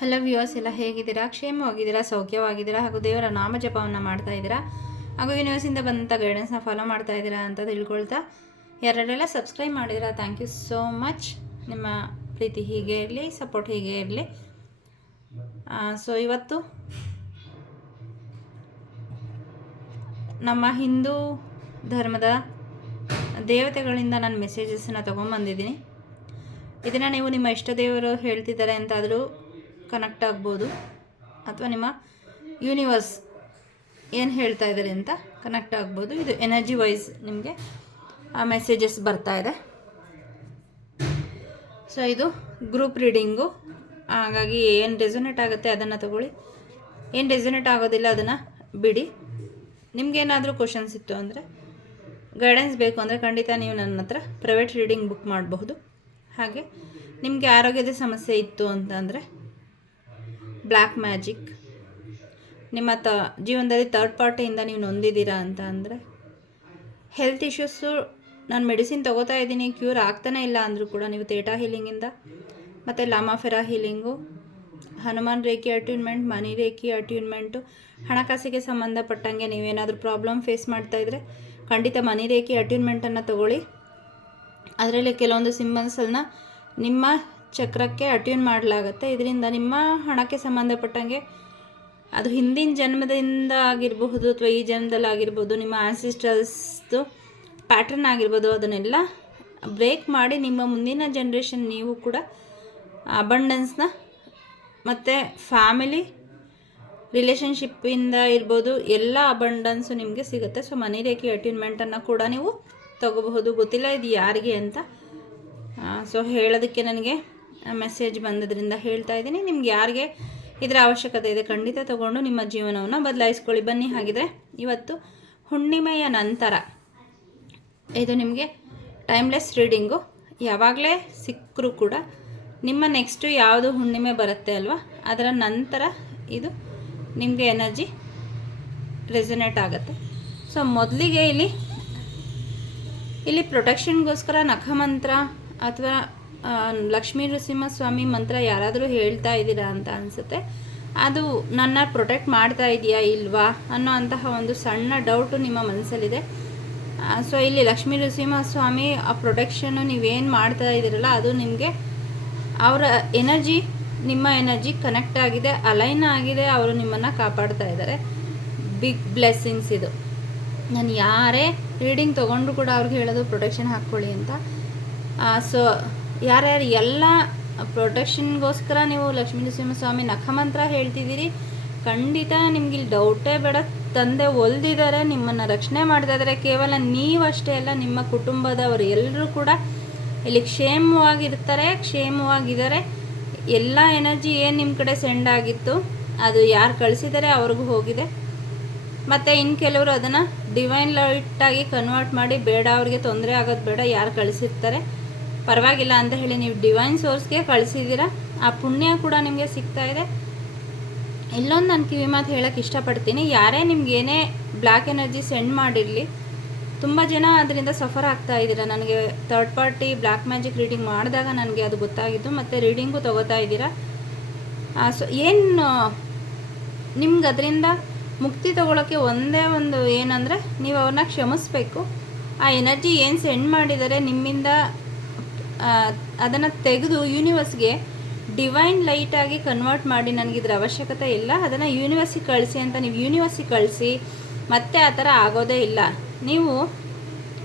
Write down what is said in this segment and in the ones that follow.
Hello viewers, ಎಲ್ಲ ಹೇಗಿದ್ದೀರಾ? ಕ್ಷೇಮವಾಗಿದ್ದೀರಾ, ಸೌಖ್ಯವಾಗಿದ್ದೀರಾ ಹಾಗೂ ದೇವರ ನಾಮ ಜಪವನ್ನು ಮಾಡ್ತಾ ಇದ್ದೀರಾ ಹಾಗೂ ಯೂನಿವರ್ಸಿಂದ ಬಂದಂಥ ಗೈಡೆನ್ಸ್ನ ಫಾಲೋ ಮಾಡ್ತಾ ಇದ್ದೀರಾ ಅಂತ ತಿಳ್ಕೊಳ್ತಾ, ಯಾರೆಲ್ಲ ಸಬ್ಸ್ಕ್ರೈಬ್ ಮಾಡಿದ್ದೀರಾ ಥ್ಯಾಂಕ್ ಯು ಸೋ ಮಚ್. ನಿಮ್ಮ ಪ್ರೀತಿ ಹೀಗೆ ಇರಲಿ, ಸಪೋರ್ಟ್ ಹೀಗೆ ಇರಲಿ. ಸೊ ಇವತ್ತು ನಮ್ಮ ಹಿಂದೂ ಧರ್ಮದ ದೇವತೆಗಳಿಂದ ನಾನು ಮೆಸೇಜಸ್ಸನ್ನು ತೊಗೊಂಬಂದಿದ್ದೀನಿ. ಇದನ್ನು ನೀವು ನಿಮ್ಮ ಇಷ್ಟ ದೇವರು ಹೇಳ್ತಿದ್ದಾರೆ ಅಂತಾದರೂ ಕನೆಕ್ಟ್ ಆಗ್ಬೋದು, ಅಥವಾ ನಿಮ್ಮ ಯೂನಿವರ್ಸ್ ಏನು ಹೇಳ್ತಾ ಇದ್ದಾರೆ ಅಂತ ಕನೆಕ್ಟ್ ಆಗ್ಬೋದು. ಇದು ಎನರ್ಜಿ ವೈಸ್ ನಿಮಗೆ ಮೆಸೇಜಸ್ ಬರ್ತಾ ಇದೆ. ಸೊ ಇದು ಗ್ರೂಪ್ ರೀಡಿಂಗು, ಹಾಗಾಗಿ ಏನು ರೆಸೊನೇಟ್ ಆಗುತ್ತೆ ಅದನ್ನು ತಗೊಳ್ಳಿ, ಏನು ರೆಸೊನೇಟ್ ಆಗೋದಿಲ್ಲ ಅದನ್ನು ಬಿಡಿ. ನಿಮಗೇನಾದರೂ ಕ್ವಶನ್ಸ್ ಇತ್ತು ಅಂದರೆ, ಗೈಡೆನ್ಸ್ ಬೇಕು ಅಂದರೆ ಖಂಡಿತ ನೀವು ನನ್ನ ಹತ್ರ ಪ್ರೈವೇಟ್ ರೀಡಿಂಗ್ ಬುಕ್ ಮಾಡಬಹುದು. ಹಾಗೆ ನಿಮಗೆ ಆರೋಗ್ಯದ ಸಮಸ್ಯೆ ಇತ್ತು ಅಂತಂದರೆ, ಬ್ಲ್ಯಾಕ್ ಮ್ಯಾಜಿಕ್, ನಿಮ್ಮ ಜೀವನದಲ್ಲಿ ಥರ್ಡ್ ಪಾರ್ಟಿಯಿಂದ ನೀವು ನೊಂದಿದ್ದೀರಾ ಅಂತ ಅಂದರೆ, ಹೆಲ್ತ್ ಇಶ್ಯೂಸು ನಾನು ಮೆಡಿಸಿನ್ ತೊಗೋತಾ ಇದ್ದೀನಿ ಕ್ಯೂರ್ ಆಗ್ತಾನೇ ಇಲ್ಲ ಅಂದರೂ ಕೂಡ ನೀವು ತೇಟಾ ಹೀಲಿಂಗಿಂದ ಮತ್ತು ಲಾಮಾಫೆರಾ ಹೀಲಿಂಗು, ಹನುಮಾನ್ ರೇಖಿ ಅಟ್ಯೂನ್ಮೆಂಟ್, ಮನಿ ರೇಖಿ ಅಟ್ಯೂನ್ಮೆಂಟು, ಹಣಕಾಸಿಗೆ ಸಂಬಂಧಪಟ್ಟಂಗೆ ನೀವೇನಾದರೂ ಪ್ರಾಬ್ಲಮ್ ಫೇಸ್ ಮಾಡ್ತಾಯಿದ್ರೆ ಖಂಡಿತ ಮನಿ ರೇಖಿ ಅಟ್ಯೂನ್ಮೆಂಟನ್ನು ತೊಗೊಳ್ಳಿ. ಅದರಲ್ಲಿ ಕೆಲವೊಂದು ಸಿಂಬಲ್ಸನ್ನು ನಿಮ್ಮ ಚಕ್ರಕ್ಕೆ ಅಟ್ಯೂನ್ ಮಾಡಲಾಗುತ್ತೆ. ಇದರಿಂದ ನಿಮ್ಮ ಹಣಕ್ಕೆ ಸಂಬಂಧಪಟ್ಟಂಗೆ ಅದು ಹಿಂದಿನ ಜನ್ಮದಿಂದ ಆಗಿರಬಹುದು ಅಥವಾ ಈ ಜನ್ಮದಲ್ಲಿ ಆಗಿರ್ಬೋದು, ನಿಮ್ಮ ಆನ್ಸಿಸ್ಟರ್ಸ್ದು ಪ್ಯಾಟ್ರನ್ ಆಗಿರ್ಬೋದು, ಅದನ್ನೆಲ್ಲ ಬ್ರೇಕ್ ಮಾಡಿ ನಿಮ್ಮ ಮುಂದಿನ ಜನ್ರೇಷನ್ ನೀವು ಕೂಡ ಅಬಂಡೆನ್ಸ್ನ ಮತ್ತು ಫ್ಯಾಮಿಲಿ ರಿಲೇಷನ್ಶಿಪ್ಪಿಂದ ಇರ್ಬೋದು ಎಲ್ಲ ಅಬಂಡೆನ್ಸು ನಿಮಗೆ ಸಿಗುತ್ತೆ. ಸೊ ಮನಿ ರೇಖಿ ಅಟ್ಯೂನ್ಮೆಂಟನ್ನು ಕೂಡ ನೀವು ತಗೋಬಹುದು. ಗೊತ್ತಿಲ್ಲ ಇದು ಯಾರಿಗೆ ಅಂತ, ಸೊ ಹೇಳೋದಕ್ಕೆ ನನಗೆ ಮೆಸೇಜ್ ಬಂದದ್ರಿಂದ ಹೇಳ್ತಾ ಇದ್ದೀನಿ. ನಿಮ್ಗೆ ಯಾರಿಗೆ ಇದರ ಅವಶ್ಯಕತೆ ಇದೆ ಖಂಡಿತ ತೊಗೊಂಡು ನಿಮ್ಮ ಜೀವನವನ್ನು ಬದಲಾಯಿಸ್ಕೊಳ್ಳಿ. ಬನ್ನಿ, ಹಾಗಿದ್ರೆ ಇವತ್ತು ಹುಣ್ಣಿಮೆಯ ನಂತರ ಇದು ನಿಮಗೆ ಟೈಮ್ಲೆಸ್ ರೀಡಿಂಗು. ಯಾವಾಗಲೇ ಸಿಕ್ಕರೂ ಕೂಡ ನಿಮ್ಮ ನೆಕ್ಸ್ಟು ಯಾವುದು ಹುಣ್ಣಿಮೆ ಬರುತ್ತೆ ಅಲ್ವಾ, ಅದರ ನಂತರ ಇದು ನಿಮಗೆ ಎನರ್ಜಿ ರೆಸೊನೇಟ್ ಆಗುತ್ತೆ. ಸೊ ಮೊದಲಿಗೆ ಇಲ್ಲಿ ಪ್ರೊಟೆಕ್ಷನ್ಗೋಸ್ಕರ ನಖಮಂತ್ರ ಅಥವಾ ಲಕ್ಷ್ಮೀ ನರಸಿಂಹಸ್ವಾಮಿ ಮಂತ್ರ ಯಾರಾದರೂ ಹೇಳ್ತಾ ಇದ್ದೀರಾ ಅಂತ ಅನಿಸುತ್ತೆ. ಅದು ನನ್ನ ಪ್ರೊಟೆಕ್ಟ್ ಮಾಡ್ತಾ ಇದೆಯಾ ಇಲ್ವಾ ಅನ್ನೋ ಅಂತಹ ಒಂದು ಸಣ್ಣ ಡೌಟು ನಿಮ್ಮ ಮನಸ್ಸಲ್ಲಿದೆ. ಸೊ ಇಲ್ಲಿ ಲಕ್ಷ್ಮೀ ನರಸಿಂಹಸ್ವಾಮಿ ಆ ಪ್ರೊಟೆಕ್ಷನ್ನು ನೀವೇನು ಮಾಡ್ತಾ ಇದ್ದೀರಲ್ಲ, ಅದು ನಿಮಗೆ ಅವರ ಎನರ್ಜಿ ನಿಮ್ಮ ಎನರ್ಜಿ ಕನೆಕ್ಟ್ ಆಗಿದೆ, ಅಲೈನ್ ಆಗಿದೆ, ಅವರು ನಿಮ್ಮನ್ನು ಕಾಪಾಡ್ತಾ ಇದ್ದಾರೆ. ಬಿಗ್ ಬ್ಲೆಸ್ಸಿಂಗ್ಸ್ ಇದು. ನಾನು ಯಾರೇ ರೀಡಿಂಗ್ ತೊಗೊಂಡ್ರು ಕೂಡ ಅವ್ರಿಗೆ ಹೇಳೋದು ಪ್ರೊಟೆಕ್ಷನ್ ಹಾಕ್ಕೊಳ್ಳಿ ಅಂತ. ಸೊ ಯಾರ್ಯಾರು ಎಲ್ಲ ಪ್ರೊಟೆಕ್ಷನ್ಗೋಸ್ಕರ ನೀವು ಲಕ್ಷ್ಮೀ ನರಸಿಂಹಸ್ವಾಮಿ ನಖಮಂತ್ರ ಹೇಳ್ತಿದ್ದೀರಿ, ಖಂಡಿತ ನಿಮ್ಗೆ ಇಲ್ಲಿ ಡೌಟೇ ಬೇಡ. ತಂದೆ ಒಲ್ದಿದ್ದಾರೆ, ನಿಮ್ಮನ್ನು ರಕ್ಷಣೆ ಮಾಡ್ತಾ ಇದ್ದಾರೆ. ಕೇವಲ ನೀವಷ್ಟೇ ಅಲ್ಲ, ನಿಮ್ಮ ಕುಟುಂಬದವರು ಎಲ್ಲರೂ ಕೂಡ ಇಲ್ಲಿ ಕ್ಷೇಮವಾಗಿರ್ತಾರೆ, ಕ್ಷೇಮವಾಗಿದ್ದಾರೆ. ಎಲ್ಲ ಎನರ್ಜಿ ಏನು ನಿಮ್ಮ ಕಡೆ ಸೆಂಡ್ ಆಗಿತ್ತು ಅದು ಯಾರು ಕಳಿಸಿದ್ದಾರೆ ಅವ್ರಿಗೂ ಹೋಗಿದೆ. ಮತ್ತು ಇನ್ನು ಕೆಲವರು ಅದನ್ನು ಡಿವೈನ್ ಲೈಟಾಗಿ ಕನ್ವರ್ಟ್ ಮಾಡಿ, ಬೇಡ ಅವ್ರಿಗೆ ತೊಂದರೆ ಆಗೋದು ಬೇಡ, ಯಾರು ಕಳಿಸಿರ್ತಾರೆ ಪರವಾಗಿಲ್ಲ ಅಂತ ಹೇಳಿ ನೀವು ಡಿವೈನ್ ಸೋರ್ಸ್ಗೆ ಕಳಿಸಿದ್ದೀರಾ. ಆ ಪುಣ್ಯ ಕೂಡ ನಿಮಗೆ ಸಿಗ್ತಾ ಇದೆ. ಇಲ್ಲೊಂದು ನಾನು ಕಿವಿ ಮಾತು ಹೇಳೋಕ್ಕೆ ಇಷ್ಟಪಡ್ತೀನಿ. ಯಾರೇ ನಿಮ್ಗೇನೇ ಬ್ಲ್ಯಾಕ್ ಎನರ್ಜಿ ಸೆಂಡ್ ಮಾಡಿರಲಿ, ತುಂಬ ಜನ ಅದರಿಂದ ಸಫರ್ ಆಗ್ತಾ ಇದ್ದೀರಾ. ನನಗೆ third party black magic reading ಮಾಡಿದಾಗ ನನಗೆ ಅದು ಗೊತ್ತಾಗಿತ್ತು. ಮತ್ತು ರೀಡಿಂಗು ತೊಗೋತಾ ಇದ್ದೀರಾ. ಸೊ ಏನು ನಿಮ್ಗೆ ಅದರಿಂದ ಮುಕ್ತಿ ತೊಗೊಳಕ್ಕೆ ಒಂದೇ ಒಂದು ಏನಂದರೆ, ನೀವು ಅವ್ರನ್ನ ಕ್ಷಮಿಸ್ಬೇಕು. ಆ ಎನರ್ಜಿ ಏನು ಸೆಂಡ್ ಮಾಡಿದ್ದಾರೆ ನಿಮ್ಮಿಂದ ಅದನ್ನು ತೆಗೆದು ಯೂನಿವರ್ಸ್ಗೆ ಡಿವೈನ್ ಲೈಟಾಗಿ ಕನ್ವರ್ಟ್ ಮಾಡಿ, ನನಗಿದ್ರ ಅವಶ್ಯಕತೆ ಇಲ್ಲ, ಅದನ್ನು ಯೂನಿವರ್ಸಿಗೆ ಕಳಿಸಿ ಅಂತ ನೀವು ಯೂನಿವರ್ಸಿಗೆ ಕಳಿಸಿ. ಮತ್ತೆ ಆ ಥರ ಆಗೋದೇ ಇಲ್ಲ. ನೀವು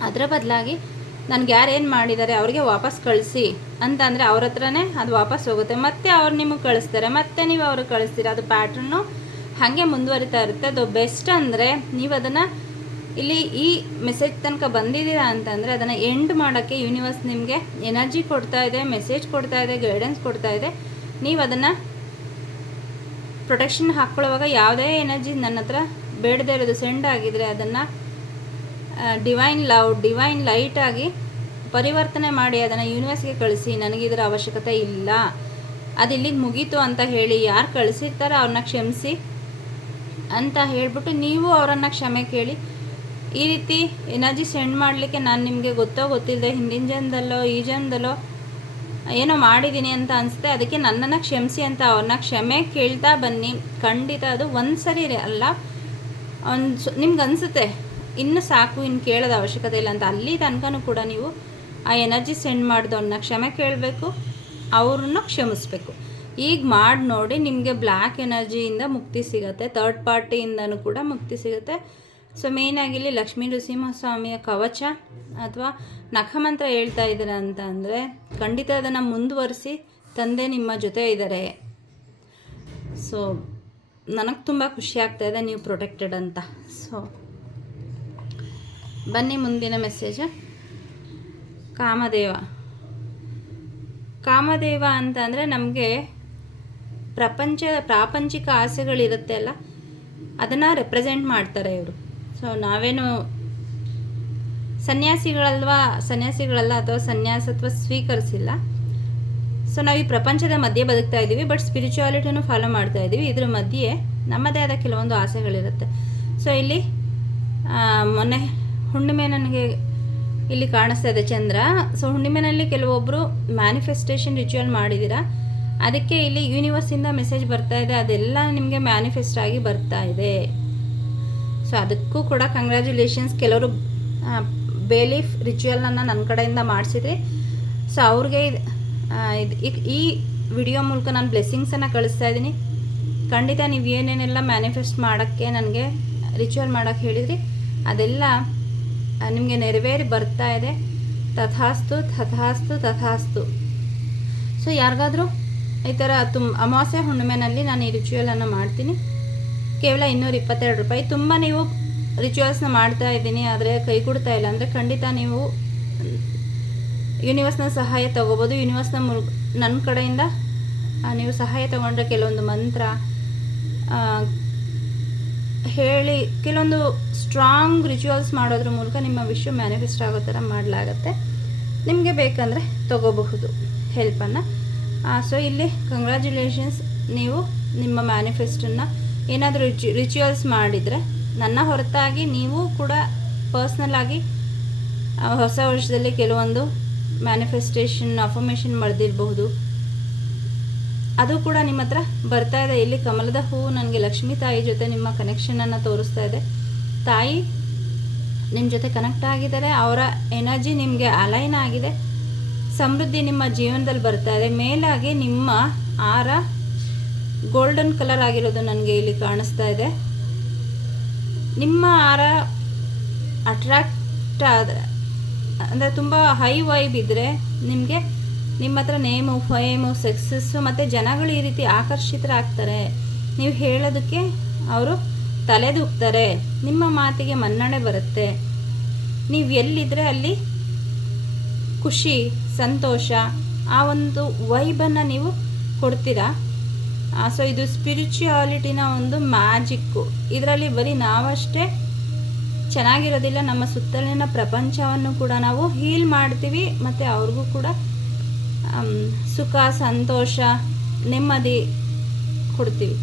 ಅದರ ಬದಲಾಗಿ ನನಗೆ ಯಾರೇನು ಮಾಡಿದ್ದಾರೆ ಅವ್ರಿಗೆ ವಾಪಸ್ ಕಳಿಸಿ ಅಂತ ಅಂದರೆ ಅವ್ರ ಹತ್ರನೇ ಅದು ವಾಪಸ್ ಹೋಗುತ್ತೆ. ಮತ್ತೆ ಅವ್ರು ನಿಮಗೆ ಕಳಿಸ್ತಾರೆ, ಮತ್ತೆ ನೀವು ಅವ್ರಿಗೆ ಕಳಿಸ್ತೀರ. ಅದು ಪ್ಯಾಟ್ರನ್ನು ಹಾಗೆ ಮುಂದುವರಿತಾ ಇರುತ್ತೆ. ಅದು ಬೆಸ್ಟ್ ಅಂದರೆ ನೀವು ಅದನ್ನು ಇಲ್ಲಿ ಈ ಮೆಸೇಜ್ ತನಕ ಬಂದಿದ್ದೀರಾ ಅಂತಂದರೆ ಅದನ್ನು ಎಂಡ್ ಮಾಡೋಕ್ಕೆ ಯೂನಿವರ್ಸ್ ನಿಮಗೆ ಎನರ್ಜಿ ಕೊಡ್ತಾ ಇದೆ, ಮೆಸೇಜ್ ಕೊಡ್ತಾ ಇದೆ, ಗೈಡೆನ್ಸ್ ಕೊಡ್ತಾ ಇದೆ. ನೀವು ಅದನ್ನು ಪ್ರೊಟೆಕ್ಷನ್ ಹಾಕ್ಕೊಳ್ಳುವಾಗ ಯಾವುದೇ ಎನರ್ಜಿ ನನ್ನ ಹತ್ರ ಬೇಡದೇ ಇರೋದು ಸೆಂಡ್ ಆಗಿದ್ರೆ ಅದನ್ನು ಡಿವೈನ್ ಲವ್, ಡಿವೈನ್ ಲೈಟಾಗಿ ಪರಿವರ್ತನೆ ಮಾಡಿ ಅದನ್ನು ಯೂನಿವರ್ಸ್ಗೆ ಕಳಿಸಿ. ನನಗಿದರ ಅವಶ್ಯಕತೆ ಇಲ್ಲ, ಅದು ಇಲ್ಲಿಗೆ ಮುಗೀತು ಅಂತ ಹೇಳಿ ಯಾರು ಕಳಿಸಿರ್ತಾರೋ ಅವ್ರನ್ನ ಕ್ಷಮಿಸಿ ಅಂತ ಹೇಳಿಬಿಟ್ಟು ನೀವು ಅವರನ್ನು ಕ್ಷಮೆ ಕೇಳಿ. ಈ ರೀತಿ ಎನರ್ಜಿ ಸೆಂಡ್ ಮಾಡಲಿಕ್ಕೆ ನಾನು ನಿಮಗೆ ಗೊತ್ತಿಲ್ಲದೆ ಹಿಂದಿನ ಜನ್ಮದಲ್ಲೋ ಈ ಜನ್ಮದಲ್ಲೋ ಏನೋ ಮಾಡಿದ್ದೀನಿ ಅಂತ ಅನಿಸುತ್ತೆ, ಅದಕ್ಕೆ ನನ್ನನ್ನು ಕ್ಷಮಿಸಿ ಅಂತ ಅವ್ರನ್ನ ಕ್ಷಮೆ ಕೇಳ್ತಾ ಬನ್ನಿ. ಖಂಡಿತ ಅದು ಒಂದು ಸರಿ ಅಲ್ಲ, ನಿಮ್ಗೆ ಅನಿಸುತ್ತೆ ಇನ್ನು ಸಾಕು, ಇನ್ನು ಕೇಳೋದ ಅವಶ್ಯಕತೆ ಇಲ್ಲ ಅಂತ, ಅಲ್ಲಿ ತನಕನೂ ಕೂಡ ನೀವು ಆ ಎನರ್ಜಿ ಸೆಂಡ್ ಮಾಡಿದವ್ರನ್ನ ಕ್ಷಮೆ ಕೇಳಬೇಕು, ಅವ್ರನ್ನ ಕ್ಷಮಿಸ್ಬೇಕು. ಈಗ ಮಾಡಿ ನೋಡಿ, ನಿಮಗೆ ಬ್ಲ್ಯಾಕ್ ಎನರ್ಜಿಯಿಂದ ಮುಕ್ತಿ ಸಿಗುತ್ತೆ, ಥರ್ಡ್ ಪಾರ್ಟಿಯಿಂದನೂ ಕೂಡ ಮುಕ್ತಿ ಸಿಗುತ್ತೆ. ಸೊ ಮೇಯ್ನಾಗಿ ಇಲ್ಲಿ ಲಕ್ಷ್ಮೀ ನರಸಿಂಹಸ್ವಾಮಿಯ ಕವಚ ಅಥವಾ ನಖಮಂತ್ರ ಹೇಳ್ತಾ ಇದ್ದಾರೆ ಅಂತ ಅಂದರೆ ಖಂಡಿತ ಅದನ್ನು ಮುಂದುವರಿಸಿ, ತಂದೆ ನಿಮ್ಮ ಜೊತೆ ಇದ್ದಾರೆ. ಸೊ ನನಗೆ ತುಂಬ ಖುಷಿ ಆಗ್ತಾಯಿದೆ ನೀವು ಪ್ರೊಟೆಕ್ಟೆಡ್ ಅಂತ. ಸೊ ಬನ್ನಿ ಮುಂದಿನ ಮೆಸೇಜ್. ಕಾಮದೇವ ಅಂತ ಅಂದರೆ ನಮಗೆ ಪ್ರಾಪಂಚಿಕ ಆಸೆಗಳಿರುತ್ತೆ ಅಲ್ಲ, ಅದನ್ನು ರೆಪ್ರೆಸೆಂಟ್ ಮಾಡ್ತಾರೆ ಇವರು. ಸೊ ನಾವೇನು ಸನ್ಯಾಸಿಗಳಲ್ಲ ಅಥವಾ ಸನ್ಯಾಸತ್ವ ಸ್ವೀಕರಿಸಿಲ್ಲ. ಸೊ ನಾವು ಈ ಪ್ರಪಂಚದ ಮಧ್ಯೆ ಬದುಕ್ತಾ ಇದ್ದೀವಿ, ಬಟ್ ಸ್ಪಿರಿಚುವಾಲಿಟಿನೂ ಫಾಲೋ ಮಾಡ್ತಾ ಇದ್ದೀವಿ. ಇದ್ರ ಮಧ್ಯೆ ನಮ್ಮದೇ ಆದ ಕೆಲವೊಂದು ಆಸೆಗಳಿರುತ್ತೆ. ಸೊ ಇಲ್ಲಿ ಮೊನ್ನೆ ಹುಣ್ಣಿಮೆ ನನಗೆ ಇಲ್ಲಿ ಕಾಣಿಸ್ತಾ ಇದೆ ಚಂದ್ರ. ಸೊ ಹುಣ್ಣಿಮೆನಲ್ಲಿ ಕೆಲವೊಬ್ಬರು ಮ್ಯಾನಿಫೆಸ್ಟೇಷನ್ ರಿಚುವಲ್ ಮಾಡಿದ್ದೀರಾ, ಅದಕ್ಕೆ ಇಲ್ಲಿ ಯೂನಿವರ್ಸಿಂದ ಮೆಸೇಜ್ ಬರ್ತಾ ಇದೆ, ಅದೆಲ್ಲ ನಿಮಗೆ ಮ್ಯಾನಿಫೆಸ್ಟ್ ಆಗಿ ಬರ್ತಾ ಇದೆ. ಸೊ ಅದಕ್ಕೂ ಕೂಡ ಕಂಗ್ರ್ಯಾಚುಲೇಷನ್ಸ್. ಕೆಲವರು ಬೇಲೀಫ್ ರಿಚುವಲನ್ನು ನನ್ನ ಕಡೆಯಿಂದ ಮಾಡಿಸಿದ್ರಿ. ಸೊ ಅವ್ರಿಗೆ ಈ ವಿಡಿಯೋ ಮೂಲಕ ನಾನು ಬ್ಲೆಸ್ಸಿಂಗ್ಸನ್ನು ಕಳಿಸ್ತಾ ಇದ್ದೀನಿ. ಖಂಡಿತ ನೀವು ಏನೇನೆಲ್ಲ ಮ್ಯಾನಿಫೆಸ್ಟ್ ಮಾಡೋಕ್ಕೆ ನನಗೆ ರಿಚುವಲ್ ಮಾಡೋಕ್ಕೆ ಹೇಳಿದ್ರಿ, ಅದೆಲ್ಲ ನಿಮಗೆ ನೆರವೇರಿ ಬರ್ತಾ ಇದೆ. ತಥಾಸ್ತು ತಥಾಸ್ತು ತಥಾಸ್ತು. ಸೊ ಯಾರಿಗಾದರೂ ಈ ಥರ ಅಮಾವಾಸ್ಯೆ ಹುಣ್ಣಿಮೆನಲ್ಲಿ ನಾನು ಈ ರಿಚುವಲನ್ನು ಮಾಡ್ತೀನಿ, ಕೇವಲ 222 ರೂಪಾಯಿ. ತುಂಬ ನೀವು ರಿಚುವಲ್ಸ್ನ ಮಾಡ್ತಾ ಇದ್ದೀನಿ ಆದರೆ ಕೈ ಕೊಡ್ತಾ ಇಲ್ಲ ಅಂದರೆ ಖಂಡಿತ ನೀವು ಯೂನಿವರ್ಸ್ನ ಸಹಾಯ ತೊಗೋಬೋದು. ಯೂನಿವರ್ಸ್ನ ನನ್ನ ಕಡೆಯಿಂದ ನೀವು ಸಹಾಯ ತೊಗೊಂಡ್ರೆ ಕೆಲವೊಂದು ಮಂತ್ರ ಹೇಳಿ ಕೆಲವೊಂದು ಸ್ಟ್ರಾಂಗ್ ರಿಚುವಲ್ಸ್ ಮಾಡೋದ್ರ ಮೂಲಕ ನಿಮ್ಮ ವಿಶ್ವ ಮ್ಯಾನಿಫೆಸ್ಟ್ ಆಗೋ ಥರ ಮಾಡಲಾಗತ್ತೆ. ನಿಮಗೆ ಬೇಕಂದರೆ ತೊಗೋಬಹುದು ಹೆಲ್ಪನ್ನು. ಸೊ ಇಲ್ಲಿ ಕಂಗ್ರ್ಯಾಚುಲೇಷನ್ಸ್, ನೀವು ನಿಮ್ಮ ಮ್ಯಾನಿಫೆಸ್ಟನ್ನು ಏನಾದರೂ ರಿಚುವಲ್ಸ್ ಮಾಡಿದರೆ ನನ್ನ ಹೊರತಾಗಿ ನೀವು ಕೂಡ ಪರ್ಸ್ನಲ್ಲಾಗಿ ಹೊಸ ವರ್ಷದಲ್ಲಿ ಕೆಲವೊಂದು ಮ್ಯಾನಿಫೆಸ್ಟೇಷನ್ ಅಫರ್ಮೇಷನ್ ಬರೆದಿರಬಹುದು, ಅದು ಕೂಡ ನಿಮ್ಮ ಹತ್ರ ಬರ್ತಾ ಇದೆ. ಇಲ್ಲಿ ಕಮಲದ ಹೂವು ನನಗೆ ಲಕ್ಷ್ಮೀ ತಾಯಿ ಜೊತೆ ನಿಮ್ಮ ಕನೆಕ್ಷನನ್ನು ತೋರಿಸ್ತಾ ಇದೆ. ತಾಯಿ ನಿಮ್ಮ ಜೊತೆ ಕನೆಕ್ಟ್ ಆಗಿದ್ದಾರೆ, ಅವರ ಎನರ್ಜಿ ನಿಮಗೆ ಅಲೈನ್ ಆಗಿದೆ, ಸಮೃದ್ಧಿ ನಿಮ್ಮ ಜೀವನದಲ್ಲಿ ಬರ್ತಾ ಇದೆ. ಮೇಲಾಗಿ ನಿಮ್ಮ ಆರ ಗೋಲ್ಡನ್ ಕಲರ್ ಆಗಿರೋದು ನನಗೆ ಇಲ್ಲಿ ಕಾಣಿಸ್ತಾ ಇದೆ. ನಿಮ್ಮ ಆರ ಅಟ್ರಾಕ್ಟ್ ಆದರೆ ಅಂದರೆ ತುಂಬ ಹೈ ವೈಬ್ ಇದ್ದರೆ ನಿಮಗೆ ನಿಮ್ಮ ಹತ್ರ ನೇಮು, ಫೇಮು, ಸಕ್ಸಸ್ಸು ಮತ್ತು ಜನಗಳು ಈ ರೀತಿ ಆಕರ್ಷಿತರಾಗ್ತಾರೆ. ನೀವು ಹೇಳೋದಕ್ಕೆ ಅವರು ತಲೆದೂಗ್ತಾರೆ, ನಿಮ್ಮ ಮಾತಿಗೆ ಮನ್ನಣೆ ಬರುತ್ತೆ. ನೀವು ಎಲ್ಲಿದ್ದರೆ ಅಲ್ಲಿ ಖುಷಿ, ಸಂತೋಷ, ಆ ಒಂದು ವೈಬನ್ನು ನೀವು ಕೊಡ್ತೀರಾ. ಸೊ ಇದು ಸ್ಪಿರಿಚುಯಾಲಿಟಿನ ಒಂದು ಮ್ಯಾಜಿಕ್ಕು. ಇದರಲ್ಲಿ ಬರೀ ನಾವಷ್ಟೇ ಚೆನ್ನಾಗಿರೋದಿಲ್ಲ, ನಮ್ಮ ಸುತ್ತಲಿನ ಪ್ರಪಂಚವನ್ನು ಕೂಡ ನಾವು ಹೀಲ್ ಮಾಡ್ತೀವಿ ಮತ್ತು ಅವ್ರಿಗೂ ಕೂಡ ಸುಖ, ಸಂತೋಷ, ನೆಮ್ಮದಿ ಕೊಡ್ತೀವಿ.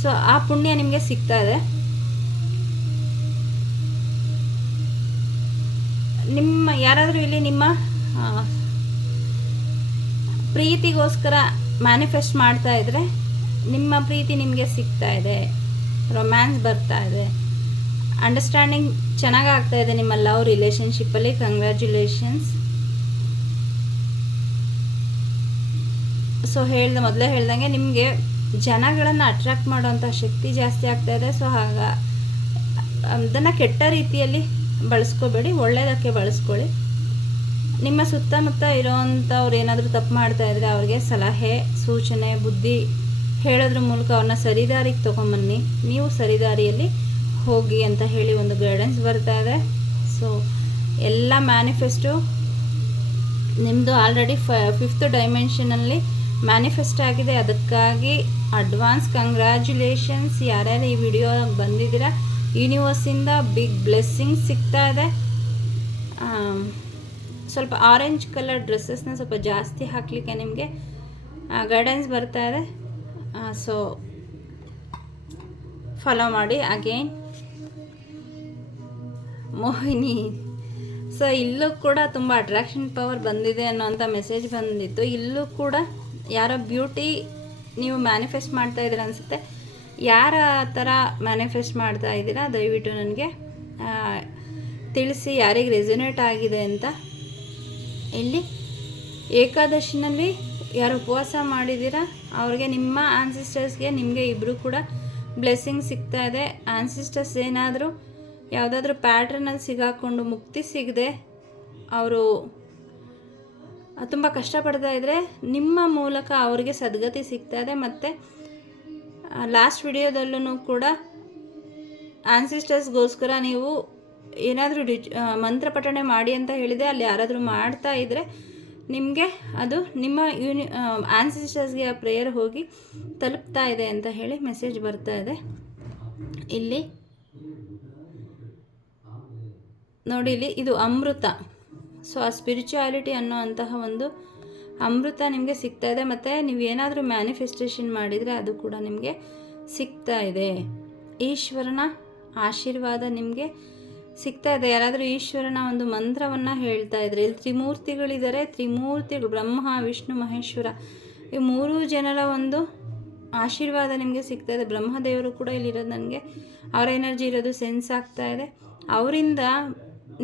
ಸೊ ಆ ಪುಣ್ಯ ನಿಮಗೆ ಸಿಗ್ತಾ ಇದೆ. ನಿಮ್ಮ ಯಾರಾದರೂ ಇಲ್ಲಿ ನಿಮ್ಮ ಪ್ರೀತಿಗೋಸ್ಕರ ಮ್ಯಾನಿಫೆಸ್ಟ್ ಮಾಡ್ತಾ ಇದ್ದರೆ ನಿಮ್ಮ ಪ್ರೀತಿ ನಿಮಗೆ ಸಿಗ್ತಾ ಇದೆ, ರೊಮ್ಯಾನ್ಸ್ ಬರ್ತಾ ಇದೆ, ಅಂಡರ್ಸ್ಟ್ಯಾಂಡಿಂಗ್ ಚೆನ್ನಾಗಾಗ್ತಾ ಇದೆ ನಿಮ್ಮ ಲವ್ ರಿಲೇಷನ್ಶಿಪ್ಪಲ್ಲಿ. ಕಂಗ್ರ್ಯಾಚುಲೇಷನ್ಸ್. ಸೊ ಮೊದಲೇ ಹೇಳ್ದಂಗೆ ನಿಮಗೆ ಜನಗಳನ್ನು ಅಟ್ರಾಕ್ಟ್ ಮಾಡೋವಂಥ ಶಕ್ತಿ ಜಾಸ್ತಿ ಆಗ್ತಾಯಿದೆ. ಸೊ ಅದನ್ನು ಕೆಟ್ಟ ರೀತಿಯಲ್ಲಿ ಬಳಸ್ಕೋಬೇಡಿ, ಒಳ್ಳೆಯದಕ್ಕೆ ಬಳಸ್ಕೊಳ್ಳಿ. ನಿಮ್ಮ ಸುತ್ತಮುತ್ತ ಇರೋವಂಥವ್ರು ಏನಾದರೂ ತಪ್ಪು ಮಾಡ್ತಾಯಿದ್ರೆ ಅವ್ರಿಗೆ ಸಲಹೆ, ಸೂಚನೆ, ಬುದ್ಧಿ ಹೇಳೋದ್ರ ಮೂಲಕ ಅವ್ರನ್ನ ಸರಿದಾರಿಗೆ ತೊಗೊಂಬನ್ನಿ, ನೀವು ಸರಿದಾರಿಯಲ್ಲಿ ಹೋಗಿ ಅಂತ ಹೇಳಿ ಒಂದು ಗೈಡೆನ್ಸ್ ಬರ್ತಾ ಇದೆ. ಸೊ ಎಲ್ಲ ಮ್ಯಾನಿಫೆಸ್ಟು ನಿಮ್ಮದು ಆಲ್ರೆಡಿ 5th ಡೈಮೆನ್ಷನಲ್ಲಿ ಮ್ಯಾನಿಫೆಸ್ಟ್ ಆಗಿದೆ. ಅದಕ್ಕಾಗಿ ಅಡ್ವಾನ್ಸ್ ಕಂಗ್ರ್ಯಾಚುಲೇಷನ್ಸ್. ಯಾರ್ಯಾರು ಈ ವಿಡಿಯೋ ಬಂದಿದ್ದೀರಾ, ಯೂನಿವರ್ಸಿಂದ ಬಿಗ್ ಬ್ಲೆಸ್ಸಿಂಗ್ ಸಿಗ್ತಾ ಇದೆ. ಸ್ವಲ್ಪ ಆರೆಂಜ್ ಕಲರ್ ಡ್ರೆಸ್ಸಸ್ನ ಸ್ವಲ್ಪ ಜಾಸ್ತಿ ಹಾಕಲಿಕ್ಕೆ ನಿಮಗೆ ಗೈಡೆನ್ಸ್ ಬರ್ತಾ ಇದೆ. ಸೊ ಫಾಲೋ ಮಾಡಿ. ಅಗೇನ್ ಮೋಹಿನಿ, ಸೊ ಇಲ್ಲೂ ಕೂಡ ತುಂಬ ಅಟ್ರಾಕ್ಷನ್ ಪವರ್ ಬಂದಿದೆ ಅನ್ನೋಂಥ ಮೆಸೇಜ್ ಬಂದಿತ್ತು. ಇಲ್ಲೂ ಕೂಡ ಯಾರೋ ಬ್ಯೂಟಿ ನೀವು ಮ್ಯಾನಿಫೆಸ್ಟ್ ಮಾಡ್ತಾ ಇದ್ದೀರಾ ಅನಿಸುತ್ತೆ. ಯಾರ ಥರ ಮ್ಯಾನಿಫೆಸ್ಟ್ ಮಾಡ್ತಾ ಇದ್ದೀರಾ ದಯವಿಟ್ಟು ನನಗೆ ತಿಳಿಸಿ, ಯಾರಿಗೆ ರೆಸೊನೇಟ್ ಆಗಿದೆ ಅಂತ. ಇಲ್ಲಿ ಏಕಾದಶಿನಲ್ಲಿ ಯಾರು ಉಪವಾಸ ಮಾಡಿದ್ದೀರಾ ಅವ್ರಿಗೆ, ನಿಮ್ಮ ಆನ್ಸಿಸ್ಟರ್ಸ್ಗೆ ನಿಮಗೆ ಇಬ್ಬರು ಕೂಡ ಬ್ಲೆಸ್ಸಿಂಗ್ ಸಿಗ್ತಾ ಇದೆ. ಆನ್ಸಿಸ್ಟರ್ಸ್ ಏನಾದರೂ ಯಾವುದಾದ್ರೂ ಪ್ಯಾಟ್ರನಲ್ಲಿ ಸಿಗಾಕೊಂಡು ಮುಕ್ತಿ ಸಿಗದೆ ಅವರು ತುಂಬ ಕಷ್ಟಪಡ್ತಾ ಇದ್ದರೆ ನಿಮ್ಮ ಮೂಲಕ ಅವರಿಗೆ ಸದ್ಗತಿ ಸಿಗ್ತಾ ಇದೆ. ಮತ್ತು ಲಾಸ್ಟ್ ವಿಡಿಯೋದಲ್ಲೂ ಕೂಡ ಆನ್ಸಿಸ್ಟರ್ಸ್ಗೋಸ್ಕರ ನೀವು ಏನಾದರೂ ಮಂತ್ರ ಪಠಣೆ ಮಾಡಿ ಅಂತ ಹೇಳಿದೆ. ಅಲ್ಲಿ ಯಾರಾದರೂ ಮಾಡ್ತಾ ಇದ್ದರೆ ನಿಮಗೆ ಅದು ನಿಮ್ಮ ಆನ್ಸಿಸ್ಟರ್ಸ್ಗೆ ಆ ಪ್ರೇಯರ್ ಹೋಗಿ ತಲುಪ್ತಾ ಇದೆ ಅಂತ ಹೇಳಿ ಮೆಸೇಜ್ ಬರ್ತಾ ಇದೆ. ಇಲ್ಲಿ ನೋಡಿ, ಇಲ್ಲಿ ಇದು ಅಮೃತ. ಸೊ ಆ ಸ್ಪಿರಿಚುಯಾಲಿಟಿ ಅನ್ನೋ ಅಂತಹ ಒಂದು ಅಮೃತ ನಿಮಗೆ ಸಿಗ್ತಾ ಇದೆ. ಮತ್ತು ನೀವು ಏನಾದರೂ ಮ್ಯಾನಿಫೆಸ್ಟೇಷನ್ ಮಾಡಿದರೆ ಅದು ಕೂಡ ನಿಮಗೆ ಸಿಗ್ತಾ ಇದೆ. ಈಶ್ವರನ ಆಶೀರ್ವಾದ ನಿಮಗೆ ಸಿಗ್ತಾ ಇದೆ. ಯಾರಾದರೂ ಈಶ್ವರನ ಒಂದು ಮಂತ್ರವನ್ನು ಹೇಳ್ತಾ ಇದ್ದಾರೆ. ಇಲ್ಲಿ ತ್ರಿಮೂರ್ತಿಗಳಿದ್ದಾರೆ. ತ್ರಿಮೂರ್ತಿಗಳು ಬ್ರಹ್ಮ, ವಿಷ್ಣು, ಮಹೇಶ್ವರ, ಈ ಮೂರೂ ಜನರ ಒಂದು ಆಶೀರ್ವಾದ ನಿಮಗೆ ಸಿಗ್ತಾ ಇದೆ. ಬ್ರಹ್ಮದೇವರು ಕೂಡ ಇಲ್ಲಿರೋದು ನನಗೆ ಅವರ ಎನರ್ಜಿ ಇರೋದು ಸೆನ್ಸ್ ಆಗ್ತಾ ಇದೆ. ಅವರಿಂದ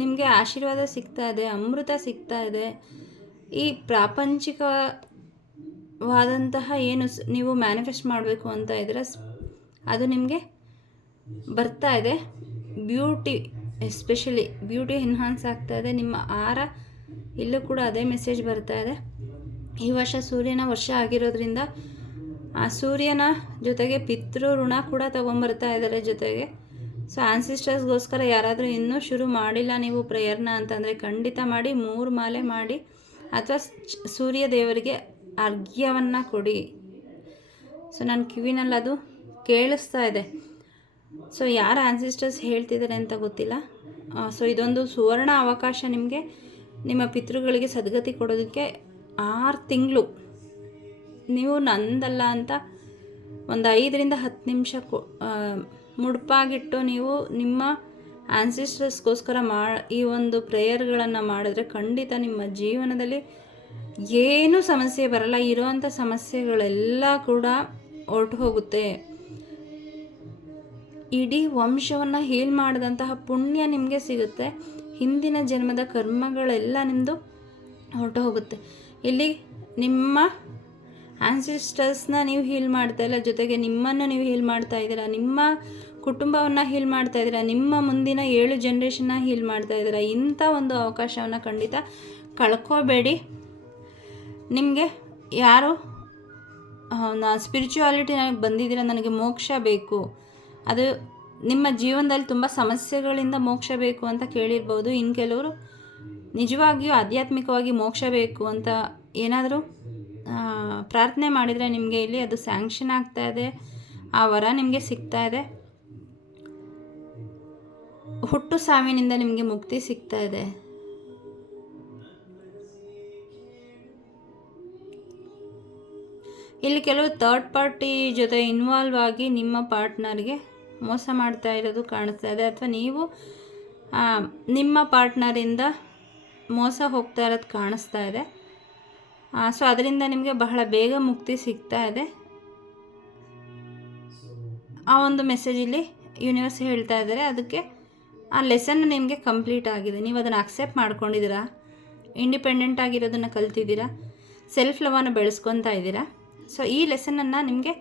ನಿಮಗೆ ಆಶೀರ್ವಾದ ಸಿಗ್ತಾ ಇದೆ, ಅಮೃತ ಸಿಗ್ತಾ ಇದೆ. ಈ ಪ್ರಾಪಂಚಿಕವಾದಂತಹ ಏನು ನೀವು ಮ್ಯಾನಿಫೆಸ್ಟ್ ಮಾಡಬೇಕು ಅಂತ ಇದ್ರೆ ಅದು ನಿಮಗೆ ಬರ್ತಾ ಇದೆ. ಬ್ಯೂಟಿ, ಎಸ್ಪೆಷಲಿ ಬ್ಯೂಟಿ ಎನ್ಹಾನ್ಸ್ ಆಗ್ತಾ ಇದೆ. ನಿಮ್ಮ ಆರ ಇಲ್ಲೂ ಕೂಡ ಅದೇ ಮೆಸೇಜ್ ಬರ್ತಾ ಇದೆ. ಈ ವರ್ಷ ಸೂರ್ಯನ ವರ್ಷ ಆಗಿರೋದ್ರಿಂದ ಆ ಸೂರ್ಯನ ಜೊತೆಗೆ ಪಿತೃ ಋಣ ಕೂಡ ತೊಗೊಂಬರ್ತಾ ಇದ್ದಾರೆ ಜೊತೆಗೆ. ಸೊ ಆನ್ಸಿಸ್ಟರ್ಸ್ಗೋಸ್ಕರ ಯಾರಾದರೂ ಇನ್ನೂ ಶುರು ಮಾಡಿಲ್ಲ ನೀವು ಪ್ರೇಯರ್ನ ಅಂತಂದರೆ ಖಂಡಿತ ಮಾಡಿ. 3 ಮಾಲೆ ಮಾಡಿ ಅಥವಾ ಸೂರ್ಯ ದೇವರಿಗೆ ಅರ್ಘ್ಯವನ್ನು ಕೊಡಿ. ಸೊ ನನ್ನ ಕಿವಿನಲ್ಲಿ ಅದು ಕೇಳಿಸ್ತಾ ಇದೆ. ಸೊ ಯಾರು ಆನ್ಸಿಸ್ಟರ್ಸ್ ಹೇಳ್ತಿದ್ದಾರೆ ಅಂತ ಗೊತ್ತಿಲ್ಲ. ಸೊ ಇದೊಂದು ಸುವರ್ಣ ಅವಕಾಶ ನಿಮಗೆ ನಿಮ್ಮ ಪಿತೃಗಳಿಗೆ ಸದ್ಗತಿ ಕೊಡೋದಕ್ಕೆ. 6 ತಿಂಗಳು ನೀವು ನಂದಲ್ಲ ಅಂತ ಒಂದು 5 ರಿಂದ 10 ನಿಮಿಷ ಮುಡುಪಾಗಿಟ್ಟು ನೀವು ನಿಮ್ಮ ಆನ್ಸಿಸ್ಟರ್ಸ್ಗೋಸ್ಕರ ಈ ಒಂದು ಪ್ರೇಯರ್ಗಳನ್ನು ಮಾಡಿದ್ರೆ ಖಂಡಿತ ನಿಮ್ಮ ಜೀವನದಲ್ಲಿ ಏನೂ ಸಮಸ್ಯೆ ಬರಲ್ಲ. ಇರೋವಂಥ ಸಮಸ್ಯೆಗಳೆಲ್ಲ ಕೂಡ ಹೊರಟು ಹೋಗುತ್ತೆ. ಇಡೀ ವಂಶವನ್ನು ಹೀಲ್ ಮಾಡಿದಂತಹ ಪುಣ್ಯ ನಿಮಗೆ ಸಿಗುತ್ತೆ. ಹಿಂದಿನ ಜನ್ಮದ ಕರ್ಮಗಳೆಲ್ಲ ನಿಮ್ಮದು ಹೊರಟು ಹೋಗುತ್ತೆ. ಇಲ್ಲಿ ನಿಮ್ಮ ಆನ್ಸಿಸ್ಟರ್ಸ್ನ ನೀವು ಹೀಲ್ ಮಾಡ್ತಾ ಇಲ್ಲ, ಜೊತೆಗೆ ನಿಮ್ಮನ್ನು ನೀವು ಹೀಲ್ ಮಾಡ್ತಾ ಇದ್ದೀರಾ, ನಿಮ್ಮ ಕುಟುಂಬವನ್ನು ಹೀಲ್ ಮಾಡ್ತಾ ಇದ್ದೀರಾ, ನಿಮ್ಮ ಮುಂದಿನ 7 ಜನ್ರೇಷನ್ನ ಹೀಲ್ ಮಾಡ್ತಾ ಇದ್ದೀರಾ. ಇಂಥ ಒಂದು ಅವಕಾಶವನ್ನು ಖಂಡಿತ ಕಳ್ಕೋಬೇಡಿ. ನಿಮಗೆ ಯಾರು ಸ್ಪಿರಿಚುಯಾಲಿಟಿ ನನಗೆ ಬಂದಿದ್ದೀರಾ, ನನಗೆ ಮೋಕ್ಷ ಬೇಕು, ಅದು ನಿಮ್ಮ ಜೀವನದಲ್ಲಿ ತುಂಬ ಸಮಸ್ಯೆಗಳಿಂದ ಮೋಕ್ಷ ಬೇಕು ಅಂತ ಕೇಳಿರ್ಬೋದು. ಇನ್ನು ಕೆಲವರು ನಿಜವಾಗಿಯೂ ಆಧ್ಯಾತ್ಮಿಕವಾಗಿ ಮೋಕ್ಷ ಬೇಕು ಅಂತ ಏನಾದರೂ ಪ್ರಾರ್ಥನೆ ಮಾಡಿದರೆ ನಿಮಗೆ ಇಲ್ಲಿ ಅದು ಸ್ಯಾಂಕ್ಷನ್ ಆಗ್ತಾ ಇದೆ. ಆ ವರ ನಿಮಗೆ ಸಿಗ್ತಾ ಇದೆ. ಹುಟ್ಟು ಸಾವಿನಿಂದ ನಿಮಗೆ ಮುಕ್ತಿ ಸಿಗ್ತಾ ಇದೆ. ಇಲ್ಲಿ ಕೆಲವು ಥರ್ಡ್ ಪಾರ್ಟಿ ಜೊತೆ ಇನ್ವಾಲ್ವ್ ಆಗಿ ನಿಮ್ಮ ಪಾರ್ಟ್ನರ್ಗೆ ಮೋಸ ಮಾಡ್ತಾ ಇರೋದು ಕಾಣಿಸ್ತಾ ಇದೆ. ಅಥವಾ ನೀವು ನಿಮ್ಮ ಪಾರ್ಟ್ನರಿಂದ ಮೋಸ ಹೋಗ್ತಾ ಇರೋದು ಕಾಣಿಸ್ತಾ ಇದೆ. ಸೊ ಅದರಿಂದ ನಿಮಗೆ ಬಹಳ ಬೇಗ ಮುಕ್ತಿ ಸಿಗ್ತಾ ಇದೆ. ಆ ಒಂದು ಮೆಸೇಜ್ ಇಲ್ಲಿ ಯೂನಿವರ್ಸ್ ಹೇಳ್ತಾ ಇದ್ದಾರೆ. ಅದಕ್ಕೆ ಆ ಲೆಸನ್ ನಿಮಗೆ ಕಂಪ್ಲೀಟ್ ಆಗಿದೆ. ನೀವು ಅದನ್ನು ಅಕ್ಸೆಪ್ಟ್ ಮಾಡ್ಕೊಂಡಿದ್ದೀರಾ, ಇಂಡಿಪೆಂಡೆಂಟ್ ಆಗಿರೋದನ್ನು ಕಲ್ತಿದ್ದೀರಾ, ಸೆಲ್ಫ್ ಲವನ್ನು ಬೆಳೆಸ್ಕೊತಾ ಇದ್ದೀರಾ. ಸೊ ಈ ಲೆಸನನ್ನು ನಿಮಗೆ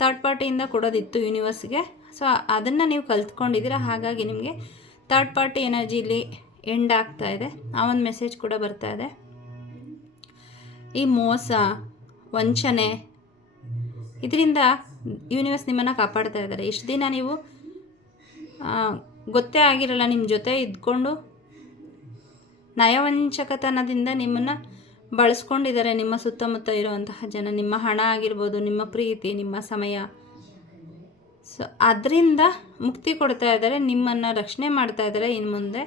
ಥರ್ಡ್ ಪಾರ್ಟಿಯಿಂದ ಕೊಡೋದಿತ್ತು ಯೂನಿವರ್ಸ್ಗೆ. ಸೊ ಅದನ್ನು ನೀವು ಕಲ್ತ್ಕೊಂಡಿದ್ದೀರಾ. ಹಾಗಾಗಿ ನಿಮಗೆ ಥರ್ಡ್ ಪಾರ್ಟಿ ಎನರ್ಜಿಲಿ ಎಂಡ್ ಆಗ್ತಾ ಇದೆ. ಆ ಒಂದು ಮೆಸೇಜ್ ಕೂಡ ಬರ್ತಾ ಇದೆ. ಈ ಮೋಸ, ವಂಚನೆ, ಇದರಿಂದ ಯೂನಿವರ್ಸ್ ನಿಮ್ಮನ್ನು ಕಾಪಾಡ್ತಾ ಇದ್ದಾರೆ. ಇಷ್ಟು ದಿನ ನೀವು ಗೊತ್ತೇ ಆಗಿರಲ್ಲ, ನಿಮ್ಮ ಜೊತೆ ಇದ್ಕೊಂಡು ನಯವಂಚಕತನದಿಂದ ನಿಮ್ಮನ್ನು ಬಳಸ್ಕೊಂಡಿದ್ದಾರೆ ನಿಮ್ಮ ಸುತ್ತಮುತ್ತ ಇರುವಂತಹ ಜನ. ನಿಮ್ಮ ಹಣ ಆಗಿರ್ಬೋದು, ನಿಮ್ಮ ಪ್ರೀತಿ, ನಿಮ್ಮ ಸಮಯ. ಸೊ ಅದರಿಂದ ಮುಕ್ತಿ ಕೊಡ್ತಾ ಇದ್ದಾರೆ, ನಿಮ್ಮನ್ನು ರಕ್ಷಣೆ ಮಾಡ್ತಾ ಇದ್ದಾರೆ. ಇನ್ನು ಮುಂದೆ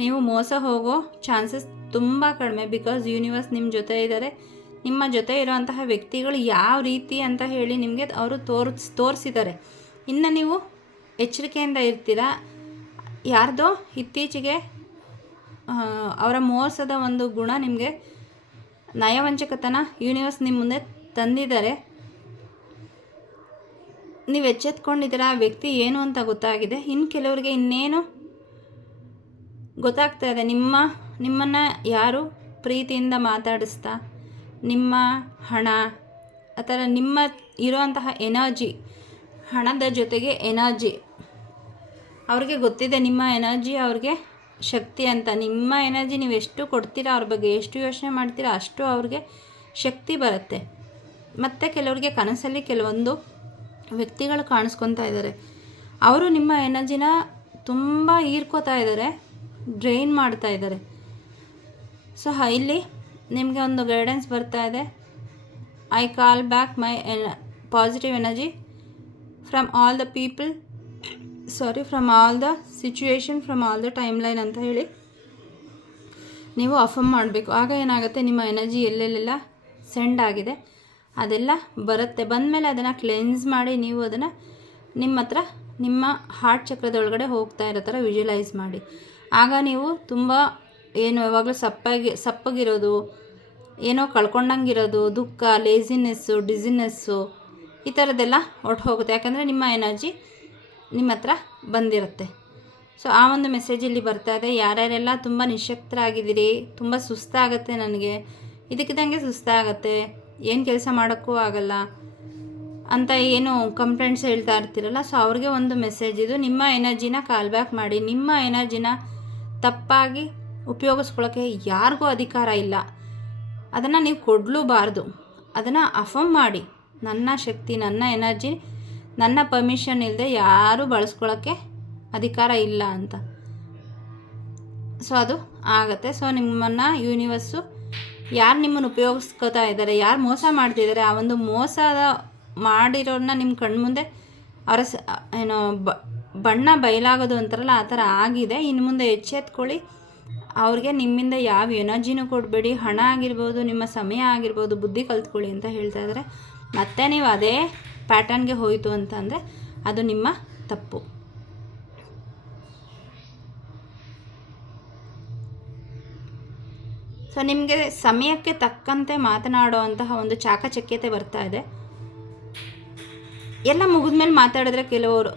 ನೀವು ಮೋಸ ಹೋಗೋ ಚಾನ್ಸಸ್ ತುಂಬ ಕಡಿಮೆ. ಬಿಕಾಸ್ ಯೂನಿವರ್ಸ್ ನಿಮ್ಮ ಜೊತೆ ಇದ್ದಾರೆ. ನಿಮ್ಮ ಜೊತೆ ಇರೋವಂತಹ ವ್ಯಕ್ತಿಗಳು ಯಾವ ರೀತಿ ಅಂತ ಹೇಳಿ ನಿಮಗೆ ಅವರು ತೋರಿಸಿದ್ದಾರೆ. ಇನ್ನು ನೀವು ಎಚ್ಚರಿಕೆಯಿಂದ ಇರ್ತೀರ. ಯಾರ್ದೋ ಇತ್ತೀಚೆಗೆ ಅವರ ಮೋಸದ ಒಂದು ಗುಣ ನಿಮಗೆ ನಯವಂಚಕತನ ಯೂನಿವರ್ಸ್ ನಿಮ್ಮ ಮುಂದೆ ತಂದಿದ್ದಾರೆ. ನೀವು ಎಚ್ಚೆತ್ಕೊಂಡಿದ್ದೀರಾ, ಆ ವ್ಯಕ್ತಿ ಏನು ಅಂತ ಗೊತ್ತಾಗಿದೆ. ಇನ್ನು ಕೆಲವರಿಗೆ ಇನ್ನೇನು ಗೊತ್ತಾಗ್ತಾ ಇದೆ, ನಿಮ್ಮನ್ನು ಯಾರು ಪ್ರೀತಿಯಿಂದ ಮಾತಾಡಿಸ್ತಾ ನಿಮ್ಮ ಹಣ ಆ ಥರ ನಿಮ್ಮ ಇರೋಂತಹ ಎನರ್ಜಿ, ಹಣದ ಜೊತೆಗೆ ಎನರ್ಜಿ ಅವ್ರಿಗೆ ಗೊತ್ತಿದೆ. ನಿಮ್ಮ ಎನರ್ಜಿ ಅವ್ರಿಗೆ ಶಕ್ತಿ ಅಂತ. ನಿಮ್ಮ ಎನರ್ಜಿ ನೀವು ಎಷ್ಟು ಕೊಡ್ತೀರಾ, ಅವ್ರ ಬಗ್ಗೆ ಎಷ್ಟು ಯೋಚನೆ ಮಾಡ್ತೀರಾ ಅಷ್ಟು ಅವ್ರಿಗೆ ಶಕ್ತಿ ಬರುತ್ತೆ. ಮತ್ತು ಕೆಲವರಿಗೆ ಕನಸಲ್ಲಿ ಕೆಲವೊಂದು ವ್ಯಕ್ತಿಗಳು ಕಾಣಿಸ್ಕೊತಾ ಇದ್ದಾರೆ. ಅವರು ನಿಮ್ಮ ಎನರ್ಜಿನ ತುಂಬ ಹೀರ್ಕೋತಾ ಇದ್ದಾರೆ, ಡ್ರೈನ್ ಮಾಡ್ತಾ ಇದ್ದಾರೆ. ಸೊ ಇಲ್ಲಿ ನಿಮಗೆ ಒಂದು ಗೈಡೆನ್ಸ್ ಬರ್ತಾ ಇದೆ. I call back my positive energy from all the people, from all the situation, from all the time line ಅಂತ ಹೇಳಿ ನೀವು ಅಫರ್ಮ್ ಮಾಡಬೇಕು. ಆಗ ಏನಾಗುತ್ತೆ, ನಿಮ್ಮ ಎನರ್ಜಿ ಎಲ್ಲೆಲ್ಲೆಲ್ಲ ಸೆಂಡ್ ಆಗಿದೆ ಅದೆಲ್ಲ ಬರುತ್ತೆ. ಬಂದಮೇಲೆ ಅದನ್ನು ಕ್ಲೆನ್ಸ್ ಮಾಡಿ ನೀವು ಅದನ್ನು ನಿಮ್ಮ ಹಾರ್ಟ್ ಚಕ್ರದೊಳಗಡೆ ಹೋಗ್ತಾ ಇರೋ ಥರ ವಿಜುವಲೈಸ್ ಮಾಡಿ. ಆಗ ನೀವು ತುಂಬ ಯಾವಾಗಲೂ ಸಪ್ಪಗಿರೋದು, ಏನೋ ಕಳ್ಕೊಂಡಂಗಿರೋದು, ದುಃಖ, ಲೇಸಿನೆಸ್ಸು, ಡಿಸಿನೆಸ್ಸು ಈ ಥರದ್ದೆಲ್ಲ ಹೋಗುತ್ತೆ. ಯಾಕಂದರೆ ನಿಮ್ಮ ಎನರ್ಜಿ ನಿಮ್ಮ ಹತ್ರ ಬಂದಿರುತ್ತೆ. ಸೊ ಆ ಒಂದು ಮೆಸೇಜ್ ಇಲ್ಲಿ ಬರ್ತಾ ಇದೆ. ಯಾರ್ಯಾರೆಲ್ಲ ತುಂಬ ನಿಶ್ಶಕ್ತರಾಗಿದ್ದೀರಿ, ತುಂಬ ಸುಸ್ತಾಗುತ್ತೆ, ನನಗೆ ಇದಕ್ಕಿದ್ದಂಗೆ ಸುಸ್ತಾಗತ್ತೆ, ಏನು ಕೆಲಸ ಮಾಡೋಕ್ಕೂ ಆಗಲ್ಲ ಅಂತ ಏನು ಕಂಪ್ಲೇಂಟ್ಸ್ ಹೇಳ್ತಾ ಇರ್ತೀರಲ್ಲ, ಸೊ ಅವ್ರಿಗೆ ಒಂದು ಮೆಸೇಜ್ ಇದು. ನಿಮ್ಮ ಎನರ್ಜಿನ ಕಾಲ್ ಬ್ಯಾಕ್ ಮಾಡಿ. ನಿಮ್ಮ ಎನರ್ಜಿನ ತಪ್ಪಾಗಿ ಉಪಯೋಗಿಸ್ಕೊಳ್ಳೋಕ್ಕೆ ಯಾರಿಗೂ ಅಧಿಕಾರ ಇಲ್ಲ. ಅದನ್ನು ನೀವು ಕೊಡಲೂಬಾರ್ದು. ಅದನ್ನು ಅಫರ್ಮ್ ಮಾಡಿ, ನನ್ನ ಶಕ್ತಿ, ನನ್ನ ಎನರ್ಜಿ, ನನ್ನ ಪರ್ಮಿಷನ್ ಇಲ್ಲದೆ ಯಾರೂ ಬಳಸ್ಕೊಳ್ಳೋಕ್ಕೆ ಅಧಿಕಾರ ಇಲ್ಲ ಅಂತ. ಸೊ ಅದು ಆಗುತ್ತೆ. ಸೊ ನಿಮ್ಮನ್ನು ಯೂನಿವರ್ಸು ಯಾರು ನಿಮ್ಮನ್ನು ಉಪಯೋಗಿಸ್ಕೋತಾ ಇದ್ದಾರೆ, ಯಾರು ಮೋಸ ಮಾಡ್ತಿದ್ದಾರೆ, ಆ ಒಂದು ಮೋಸದ ಮಾಡಿರೋರನ್ನ ನಿಮ್ಮ ಕಣ್ಮುಂದೆ ಅವರ ಬಣ್ಣ ಬಯಲಾಗೋದು ಅಂತಾರಲ್ಲ, ಆ ಥರ ಆಗಿದೆ. ಇನ್ನು ಮುಂದೆ ಎಚ್ಚೆತ್ಕೊಳ್ಳಿ. ಅವ್ರಿಗೆ ನಿಮ್ಮಿಂದ ಯಾವ ಎನರ್ಜಿನೂ ಕೊಡಬೇಡಿ. ಹಣ ಆಗಿರ್ಬೋದು, ನಿಮ್ಮ ಸಮಯ ಆಗಿರ್ಬೋದು, ಬುದ್ಧಿ ಕಲ್ತ್ಕೊಳ್ಳಿ ಅಂತ ಹೇಳ್ತಾ ಇದ್ದಾರೆ. ಮತ್ತೆ ನೀವು ಅದೇ ಪ್ಯಾಟರ್ನ್ಗೆ ಹೋಯಿತು ಅಂತಂದರೆ ಅದು ನಿಮ್ಮ ತಪ್ಪು. ಸೊ ನಿಮಗೆ ಸಮಯಕ್ಕೆ ತಕ್ಕಂತೆ ಮಾತನಾಡುವಂತಹ ಒಂದು ಚಾಕಚಕ್ಯತೆ ಬರ್ತಾ ಇದೆ. ಎಲ್ಲ ಮುಗಿದ್ಮೇಲೆ ಮಾತಾಡಿದ್ರೆ ಕೆಲವರು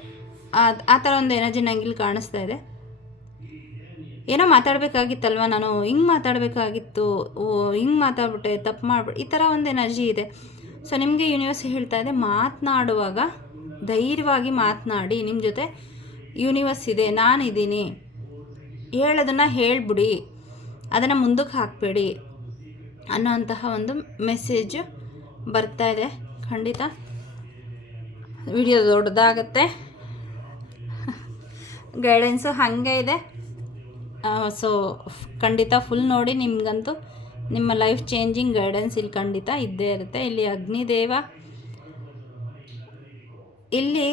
ಆ ಥರ ಒಂದು ಎನರ್ಜಿ ನಂಗೆ ಇಲ್ಲಿ ಕಾಣಿಸ್ತಾ ಇದೆ. ಏನೋ ಮಾತಾಡಬೇಕಾಗಿತ್ತಲ್ವ, ನಾನು ಹಿಂಗೆ ಮಾತಾಡಬೇಕಾಗಿತ್ತು, ಹಿಂಗೆ ಮಾತಾಡ್ಬಿಟ್ಟೆ, ತಪ್ಪು ಮಾಡಿಬಿಟ್ಟೆ, ಈ ಥರ ಒಂದು ಎನರ್ಜಿ ಇದೆ. ಸೊ ನಿಮಗೆ ಯೂನಿವರ್ಸ್ ಹೇಳ್ತಾ ಇದೆ, ಮಾತನಾಡುವಾಗ ಧೈರ್ಯವಾಗಿ ಮಾತನಾಡಿ. ನಿಮ್ಮ ಜೊತೆ ಯೂನಿವರ್ಸ್ ಇದೆ, ನಾನಿದ್ದೀನಿ, ಹೇಳೋದನ್ನು ಹೇಳ್ಬಿಡಿ, ಅದನ್ನು ಮುಂದಕ್ಕೆ ಹಾಕಬೇಡಿ ಅನ್ನೋಂತಹ ಒಂದು ಮೆಸೇಜ್ ಬರ್ತಾ ಇದೆ. ಖಂಡಿತ ವಿಡಿಯೋ ದೊಡ್ಡದಾಗತ್ತೆ, ಗೈಡೆನ್ಸು ಹಾಗೆ ಇದೆ. ಸೊ ಖಂಡಿತ ಫುಲ್ ನೋಡಿ. ನಿಮಗಂತೂ ನಿಮ್ಮ ಲೈಫ್ ಚೇಂಜಿಂಗ್ ಗೈಡೆನ್ಸ್ ಇಲ್ಲಿ ಖಂಡಿತ ಇದ್ದೇ ಇರುತ್ತೆ. ಇಲ್ಲಿ ಅಗ್ನಿದೇವ, ಇಲ್ಲಿ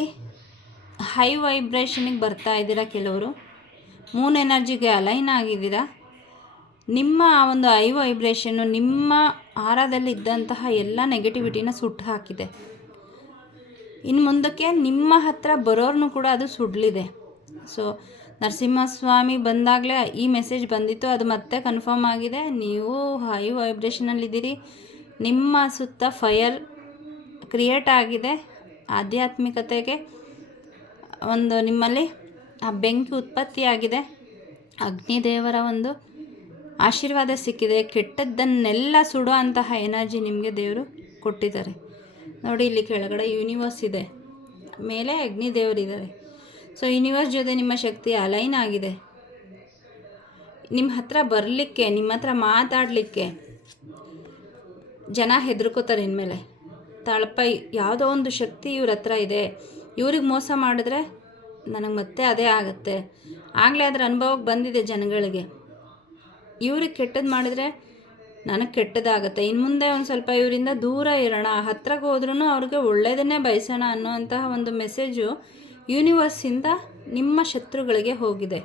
ಹೈ ವೈಬ್ರೇಷನಿಗೆ ಬರ್ತಾ ಇದ್ದೀರಾ. ಕೆಲವರು ಮೂನ್ ಎನರ್ಜಿಗೆ ಅಲೈನ್ ಆಗಿದ್ದೀರಾ. ನಿಮ್ಮ ಆ ಒಂದು ಹೈ ವೈಬ್ರೇಷನ್ನು ನಿಮ್ಮ ಆಹಾರದಲ್ಲಿ ಇದ್ದಂತಹ ಎಲ್ಲ ನೆಗೆಟಿವಿಟಿನ ಸುಟ್ಟು ಹಾಕಿದೆ. ಇನ್ನು ಮುಂದಕ್ಕೆ ನಿಮ್ಮ ಹತ್ರ ಬರೋರ್ನು ಕೂಡ ಅದು ಸುಡಲಿದೆ. ಸೊ ನರಸಿಂಹಸ್ವಾಮಿ ಬಂದಾಗಲೇ ಈ ಮೆಸೇಜ್ ಬಂದಿತ್ತು, ಅದು ಮತ್ತೆ ಕನ್ಫರ್ಮ್ ಆಗಿದೆ. ನೀವು ಹೈ ವೈಬ್ರೇಷನಲ್ಲಿದ್ದೀರಿ, ನಿಮ್ಮ ಸುತ್ತ ಫೈರ್ ಕ್ರಿಯೇಟ್ ಆಗಿದೆ. ಆಧ್ಯಾತ್ಮಿಕತೆಗೆ ಒಂದು ನಿಮ್ಮಲ್ಲಿ ಆ ಬೆಂಕಿ ಉತ್ಪತ್ತಿಯಾಗಿದೆ. ಅಗ್ನಿದೇವರ ಒಂದು ಆಶೀರ್ವಾದ ಸಿಕ್ಕಿದೆ. ಕೆಟ್ಟದ್ದನ್ನೆಲ್ಲ ಸುಡೋ ಅಂತಹ ಎನರ್ಜಿ ನಿಮಗೆ ದೇವರು ಕೊಟ್ಟಿದ್ದಾರೆ. ನೋಡಿ, ಇಲ್ಲಿ ಕೆಳಗಡೆ ಯೂನಿವರ್ಸ್ ಇದೆ, ಮೇಲೆ ಅಗ್ನಿದೇವರಿದ್ದಾರೆ. ಸೊ ಯೂನಿವರ್ಸ್ ಜೊತೆ ನಿಮ್ಮ ಶಕ್ತಿ ಅಲೈನ್ ಆಗಿದೆ. ನಿಮ್ಮ ಹತ್ರ ಬರಲಿಕ್ಕೆ, ನಿಮ್ಮ ಹತ್ರ ಮಾತಾಡಲಿಕ್ಕೆ ಜನ ಹೆದರ್ಕೋತಾರೆ. ಇನ್ಮೇಲೆ ತಳಪ ಯಾವುದೋ ಒಂದು ಶಕ್ತಿ ಇವ್ರ ಹತ್ರ ಇದೆ, ಇವ್ರಿಗೆ ಮೋಸ ಮಾಡಿದ್ರೆ ನನಗೆ ಮತ್ತೆ ಅದೇ ಆಗುತ್ತೆ. ಆಗಲೇ ಅದರ ಅನುಭವಕ್ಕೆ ಬಂದಿದೆ ಜನಗಳಿಗೆ. ಇವ್ರಿಗೆ ಕೆಟ್ಟದ್ದು ಮಾಡಿದರೆ ನನಗೆ ಕೆಟ್ಟದಾಗತ್ತೆ, ಇನ್ನು ಮುಂದೆ ಒಂದು ಸ್ವಲ್ಪ ಇವರಿಂದ ದೂರ ಇರೋಣ, ಹತ್ರಕ್ಕೆ ಹೋದ್ರೂ ಅವ್ರಿಗೆ ಒಳ್ಳೆಯದನ್ನೇ ಬಯಸೋಣ ಅನ್ನೋಂತಹ ಒಂದು ಮೆಸೇಜು ಯೂನಿವರ್ಸಿಂದ ನಿಮ್ಮ ಶತ್ರುಗಳಿಗೆ ಹೋಗಿದೆ.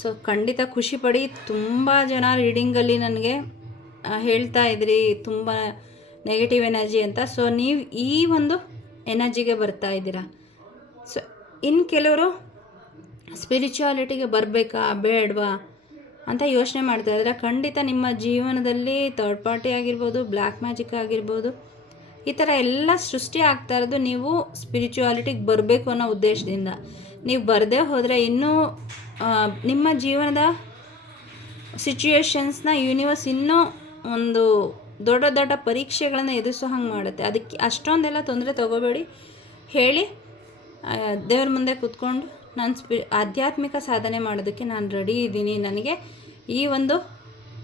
ಸೊ ಖಂಡಿತ ಖುಷಿಪಡಿ. ತುಂಬ ಜನ ರೀಡಿಂಗಲ್ಲಿ ನನಗೆ ಹೇಳ್ತಾ ಇದ್ರಿ ತುಂಬ ನೆಗೆಟಿವ್ ಎನರ್ಜಿ ಅಂತ. ಸೊ ನೀವು ಈ ಒಂದು ಎನರ್ಜಿಗೆ ಬರ್ತಾ ಇದ್ದೀರಾ. ಸೊ ಇನ್ನು ಕೆಲವರು ಸ್ಪಿರಿಚುಯಾಲಿಟಿಗೆ ಬರಬೇಕಾ ಬೇಡವಾ ಅಂತ ಯೋಚನೆ ಮಾಡ್ತಾ ಇದ್ರೆ ಖಂಡಿತ ನಿಮ್ಮ ಜೀವನದಲ್ಲಿ ಥರ್ಡ್ ಪಾರ್ಟಿ ಆಗಿರ್ಬೋದು, ಬ್ಲ್ಯಾಕ್ ಮ್ಯಾಜಿಕ್ ಆಗಿರ್ಬೋದು, ಈ ಥರ ಎಲ್ಲ ಸೃಷ್ಟಿ ಆಗ್ತಾ ಇರೋದು ನೀವು ಸ್ಪಿರಿಚುವಾಲಿಟಿಗೆ ಬರಬೇಕು ಅನ್ನೋ ಉದ್ದೇಶದಿಂದ. ನೀವು ಬರದೇ ಹೋದರೆ ಇನ್ನೂ ನಿಮ್ಮ ಜೀವನದ ಸಿಚುವೇಶನ್ಸ್ನ ಯೂನಿವರ್ಸ್ ಇನ್ನೂ ಒಂದು ದೊಡ್ಡ ದೊಡ್ಡ ಪರೀಕ್ಷೆಗಳನ್ನು ಎದುರಿಸೋ ಹಂಗೆ ಮಾಡುತ್ತೆ. ಅದಕ್ಕೆ ಅಷ್ಟೊಂದೆಲ್ಲ ತೊಂದರೆ ತೊಗೋಬೇಡಿ. ಹೇಳಿ ದೇವ್ರ ಮುಂದೆ ಕೂತ್ಕೊಂಡು ನಾನು ಆಧ್ಯಾತ್ಮಿಕ ಸಾಧನೆ ಮಾಡೋದಕ್ಕೆ ನಾನು ರೆಡಿ ಇದ್ದೀನಿ, ನನಗೆ ಈ ಒಂದು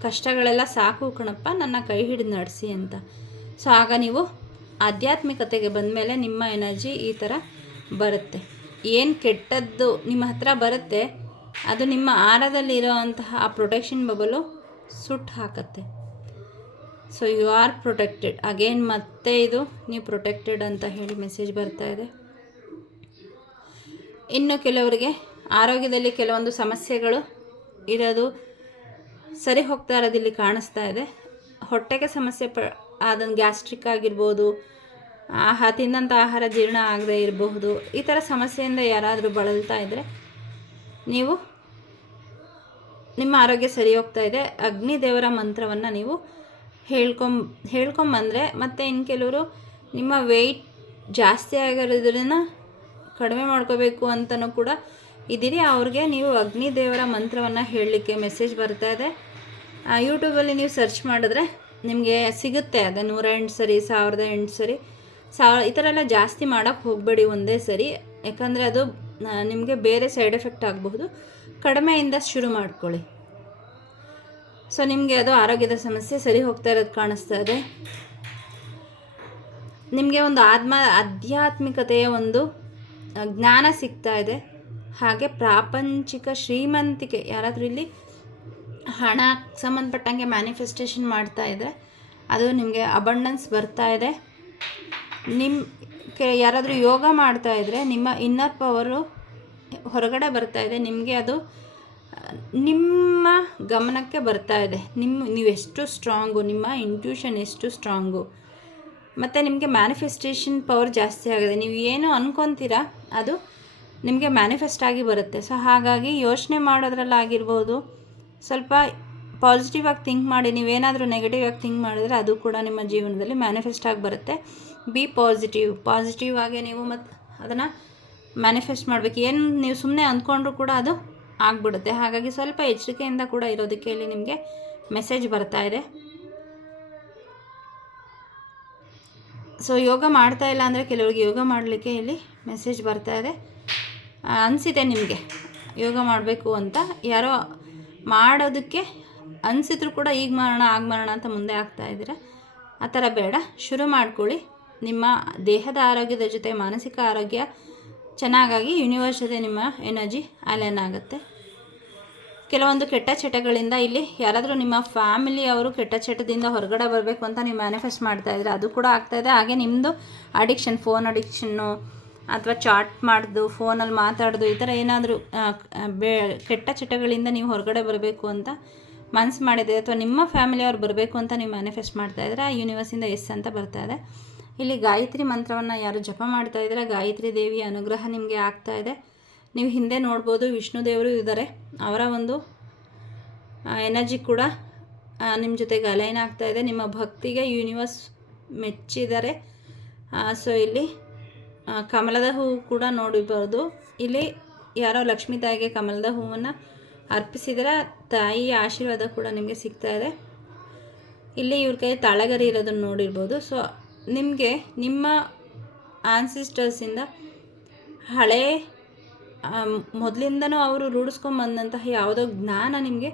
ಕಷ್ಟಗಳೆಲ್ಲ ಸಾಕು ಕಣಪ್ಪ, ನನ್ನ ಕೈ ಹಿಡಿದು ನಡೆಸಿ ಅಂತ. ಸೊ ಆಗ ನೀವು ಆಧ್ಯಾತ್ಮಿಕತೆಗೆ ಬಂದಮೇಲೆ ನಿಮ್ಮ ಎನರ್ಜಿ ಈ ಥರ ಬರುತ್ತೆ. ಏನು ಕೆಟ್ಟದ್ದು ನಿಮ್ಮ ಹತ್ರ ಬರುತ್ತೆ ಅದು ನಿಮ್ಮ ಆರದಲ್ಲಿರೋವಂತಹ ಆ ಪ್ರೊಟೆಕ್ಷನ್ ಬಬಲು ಸುಟ್ಟು ಹಾಕತ್ತೆ. So you are protected again. ಮತ್ತೆ ಇದು ನೀವು ಪ್ರೊಟೆಕ್ಟೆಡ್ ಅಂತ ಹೇಳಿ ಮೆಸೇಜ್ ಬರ್ತಾ ಇದೆ. ಇನ್ನು ಕೆಲವರಿಗೆ ಆರೋಗ್ಯದಲ್ಲಿ ಕೆಲವೊಂದು ಸಮಸ್ಯೆಗಳು ಇರೋದು ಸರಿ ಹೋಗ್ತಾ ಇರೋದು ಇಲ್ಲಿ ಕಾಣಿಸ್ತಾ ಇದೆ. ಹೊಟ್ಟೆಗೆ ಸಮಸ್ಯೆ ಅದನ್ನು ಗ್ಯಾಸ್ಟ್ರಿಕ್ ಆಗಿರ್ಬೋದು, ತಿಂದಂಥ ಆಹಾರ ಜೀರ್ಣ ಆಗದೆ ಇರಬಹುದು. ಈ ಥರ ಸಮಸ್ಯೆಯಿಂದ ಯಾರಾದರೂ ಬಳಲ್ತಾ ಇದ್ದರೆ ನೀವು ನಿಮ್ಮ ಆರೋಗ್ಯ ಸರಿ ಹೋಗ್ತಾ ಇದೆ. ಅಗ್ನಿ ದೇವರ ಮಂತ್ರವನ್ನು ನೀವು ಹೇಳ್ಕೊಂಬಂದರೆ, ಮತ್ತು ಇನ್ನು ಕೆಲವರು ನಿಮ್ಮ ವೆಯ್ಟ್ ಜಾಸ್ತಿ ಆಗಿರೋದ್ರನ್ನ ಕಡಿಮೆ ಮಾಡ್ಕೋಬೇಕು ಅಂತಲೂ ಕೂಡ ಇದ್ದೀರಿ, ಅವ್ರಿಗೆ ನೀವು ಅಗ್ನಿ ದೇವರ ಮಂತ್ರವನ್ನು ಹೇಳಲಿಕ್ಕೆ ಮೆಸೇಜ್ ಬರ್ತಾ ಇದೆ. ಯೂಟ್ಯೂಬಲ್ಲಿ ನೀವು ಸರ್ಚ್ ಮಾಡಿದ್ರೆ ನಿಮಗೆ ಸಿಗುತ್ತೆ. ಅದು 108 ಸರಿ, 1008 ಸರಿ, ಈ ಥರ ಎಲ್ಲ ಜಾಸ್ತಿ ಮಾಡೋಕ್ಕೆ ಹೋಗಬೇಡಿ ಒಂದೇ ಸರಿ, ಯಾಕಂದರೆ ಅದು ನಿಮಗೆ ಬೇರೆ ಸೈಡ್ ಎಫೆಕ್ಟ್ ಆಗಬಹುದು. ಕಡಿಮೆಯಿಂದ ಶುರು ಮಾಡ್ಕೊಳ್ಳಿ. ಸೊ ನಿಮಗೆ ಅದು ಆರೋಗ್ಯದ ಸಮಸ್ಯೆ ಸರಿ ಹೋಗ್ತಾ ಇರೋದು ಕಾಣಿಸ್ತಾ ಇದೆ. ನಿಮಗೆ ಒಂದು ಆಧ್ಯಾತ್ಮಿಕತೆಯ ಒಂದು ಜ್ಞಾನ ಸಿಗ್ತಾ ಇದೆ. ಹಾಗೆ ಪ್ರಾಪಂಚಿಕ ಶ್ರೀಮಂತಿಕೆ, ಯಾರಾದರೂ ಇಲ್ಲಿ ಹಣ ಸಂಬಂಧಪಟ್ಟಂಗೆ ಮ್ಯಾನಿಫೆಸ್ಟೇಷನ್ ಮಾಡ್ತಾ ಇದ್ದರೆ ಅದು ನಿಮಗೆ ಅಬಂಡೆನ್ಸ್ ಬರ್ತಾ ಇದೆ. ಯಾರಾದರೂ ಯೋಗ ಮಾಡ್ತಾ ಇದ್ದರೆ ನಿಮ್ಮ ಇನ್ನರ್ ಪವರು ಹೊರಗಡೆ ಬರ್ತಾ ಇದೆ. ನಿಮಗೆ ಅದು ನಿಮ್ಮ ಗಮನಕ್ಕೆ ಬರ್ತಾ ಇದೆ. ನೀವು ಎಷ್ಟು ಸ್ಟ್ರಾಂಗು, ನಿಮ್ಮ ಇಂಟ್ಯೂಷನ್ ಎಷ್ಟು ಸ್ಟ್ರಾಂಗು, ಮತ್ತು ನಿಮಗೆ ಮ್ಯಾನಿಫೆಸ್ಟೇಷನ್ ಪವರ್ ಜಾಸ್ತಿ ಆಗಿದೆ. ನೀವು ಏನು ಅಂದ್ಕೊತೀರಾ ಅದು ನಿಮಗೆ ಮ್ಯಾನಿಫೆಸ್ಟ್ ಆಗಿ ಬರುತ್ತೆ. ಸೊ ಹಾಗಾಗಿ ಯೋಚನೆ ಮಾಡೋದ್ರಲ್ಲಾಗಿರ್ಬೋದು, ಸ್ವಲ್ಪ ಪಾಸಿಟಿವ್ ಆಗಿ ಥಿಂಕ್ ಮಾಡಿ. ನೀವೇನಾದರೂ ನೆಗೆಟಿವ್ ಆಗಿ ಥಿಂಕ್ ಮಾಡಿದ್ರೆ ಅದು ಕೂಡ ನಿಮ್ಮ ಜೀವನದಲ್ಲಿ ಮ್ಯಾನಿಫೆಸ್ಟ್ ಆಗಿ ಬರುತ್ತೆ. ಬಿ ಪಾಸಿಟಿವ್ ಆಗಿ ನೀವು ಮತ್ತು ಅದನ್ನು ಮ್ಯಾನಿಫೆಸ್ಟ್ ಮಾಡಬೇಕು. ಏನು ನೀವು ಸುಮ್ಮನೆ ಅಂದ್ಕೊಂಡ್ರೂ ಕೂಡ ಅದು ಆಗಿಬಿಡುತ್ತೆ. ಹಾಗಾಗಿ ಸ್ವಲ್ಪ ಎಚ್ಚರಿಕೆಯಿಂದ ಕೂಡ ಇರೋದಕ್ಕೆ ಇಲ್ಲಿ ನಿಮಗೆ ಮೆಸೇಜ್ ಬರ್ತಾ ಇದೆ. ಸೊ ಯೋಗ ಮಾಡ್ತಾ ಇಲ್ಲ ಅಂದರೆ ಕೆಲವರಿಗೆ ಯೋಗ ಮಾಡಲಿಕ್ಕೆ ಇಲ್ಲಿ ಮೆಸೇಜ್ ಬರ್ತಾ ಇದೆ. ಅನಿಸಿದೆ ನಿಮಗೆ ಯೋಗ ಮಾಡಬೇಕು ಅಂತ, ಯಾರೋ ಮಾಡೋದಕ್ಕೆ ಅನಿಸಿದ್ರು ಕೂಡ ಈಗ ಮಾಡೋಣ ಆಗ ಮಾಡೋಣ ಅಂತ ಮುಂದೆ ಆಗ್ತಾ ಇದ್ದೀರ. ಆ ಥರ ಬೇಡ, ಶುರು ಮಾಡ್ಕೊಳ್ಳಿ. ನಿಮ್ಮ ದೇಹದ ಆರೋಗ್ಯದ ಜೊತೆ ಮಾನಸಿಕ ಆರೋಗ್ಯ ಚೆನ್ನಾಗಾಗಿ ಯೂನಿವರ್ಸ್ ಜೊತೆ ನಿಮ್ಮ ಎನರ್ಜಿ ಅಲೈನ್ ಆಗುತ್ತೆ. ಕೆಲವೊಂದು ಕೆಟ್ಟ ಚಟಗಳಿಂದ ಇಲ್ಲಿ ಯಾರಾದರೂ ನಿಮ್ಮ ಫ್ಯಾಮಿಲಿಯವರು ಕೆಟ್ಟ ಚಟದಿಂದ ಹೊರಗಡೆ ಬರಬೇಕು ಅಂತ ನೀವು ಮ್ಯಾನಿಫೆಸ್ಟ್ ಮಾಡ್ತಾಯಿದ್ರೆ ಅದು ಕೂಡ ಆಗ್ತಾಯಿದೆ. ಹಾಗೆ ನಿಮ್ಮದು ಅಡಿಕ್ಷನ್, ಫೋನ್ ಅಡಿಕ್ಷನ್ನು ಅಥವಾ ಚಾಟ್ ಮಾಡೋದು, ಫೋನಲ್ಲಿ ಮಾತಾಡೋದು, ಈ ಥರ ಏನಾದರೂ ಕೆಟ್ಟ ಚಟಗಳಿಂದ ನೀವು ಹೊರಗಡೆ ಬರಬೇಕು ಅಂತ ಮನಸ್ಸು ಮಾಡಿದೆ, ಅಥವಾ ನಿಮ್ಮ ಫ್ಯಾಮಿಲಿಯವ್ರು ಬರಬೇಕು ಅಂತ ನೀವು ಮ್ಯಾನಿಫೆಸ್ಟ್ ಮಾಡ್ತಾಯಿದ್ರೆ ಆ ಯೂನಿವರ್ಸಿಂದ ಎಸ್ ಅಂತ ಬರ್ತಾಯಿದೆ. ಇಲ್ಲಿ ಗಾಯತ್ರಿ ಮಂತ್ರವನ್ನು ಯಾರು ಜಪ ಮಾಡ್ತಾಯಿದ್ರೆ ಗಾಯತ್ರಿ ದೇವಿಯ ಅನುಗ್ರಹ ನಿಮಗೆ ಆಗ್ತಾಯಿದೆ. ನೀವು ಹಿಂದೆ ನೋಡ್ಬೋದು ವಿಷ್ಣು ದೇವರು ಇದ್ದಾರೆ, ಅವರ ಒಂದು ಎನರ್ಜಿ ಕೂಡ ನಿಮ್ಮ ಜೊತೆಗೆ ಅಲೈನ್ ಆಗ್ತಾಯಿದೆ. ನಿಮ್ಮ ಭಕ್ತಿಗೆ ಯೂನಿವರ್ಸ್ ಮೆಚ್ಚಿದ್ದಾರೆ. ಸೊ ಇಲ್ಲಿ ಕಮಲದ ಹೂವು ಕೂಡ ನೋಡಿರ್ಬೋದು. ಇಲ್ಲಿ ಯಾರೋ ಲಕ್ಷ್ಮೀ ತಾಯಿಗೆ ಕಮಲದ ಹೂವನ್ನು ಅರ್ಪಿಸಿದರೆ ತಾಯಿಯ ಆಶೀರ್ವಾದ ಕೂಡ ನಿಮಗೆ ಸಿಗ್ತಾ ಇದೆ. ಇಲ್ಲಿ ಇವ್ರ ಕೈ ತಾಳಗರಿ ಇರೋದನ್ನು ನೋಡಿರ್ಬೋದು. ಸೊ ನಿಮಗೆ ನಿಮ್ಮ ಆನ್ಸಿಸ್ಟರ್ಸಿಂದ ಹಳೇ ಮೊದಲಿಂದನೂ ಅವರು ರೂಢಿಸ್ಕೊಂಬಂದಂತಹ ಯಾವುದೋ ಜ್ಞಾನ ನಿಮಗೆ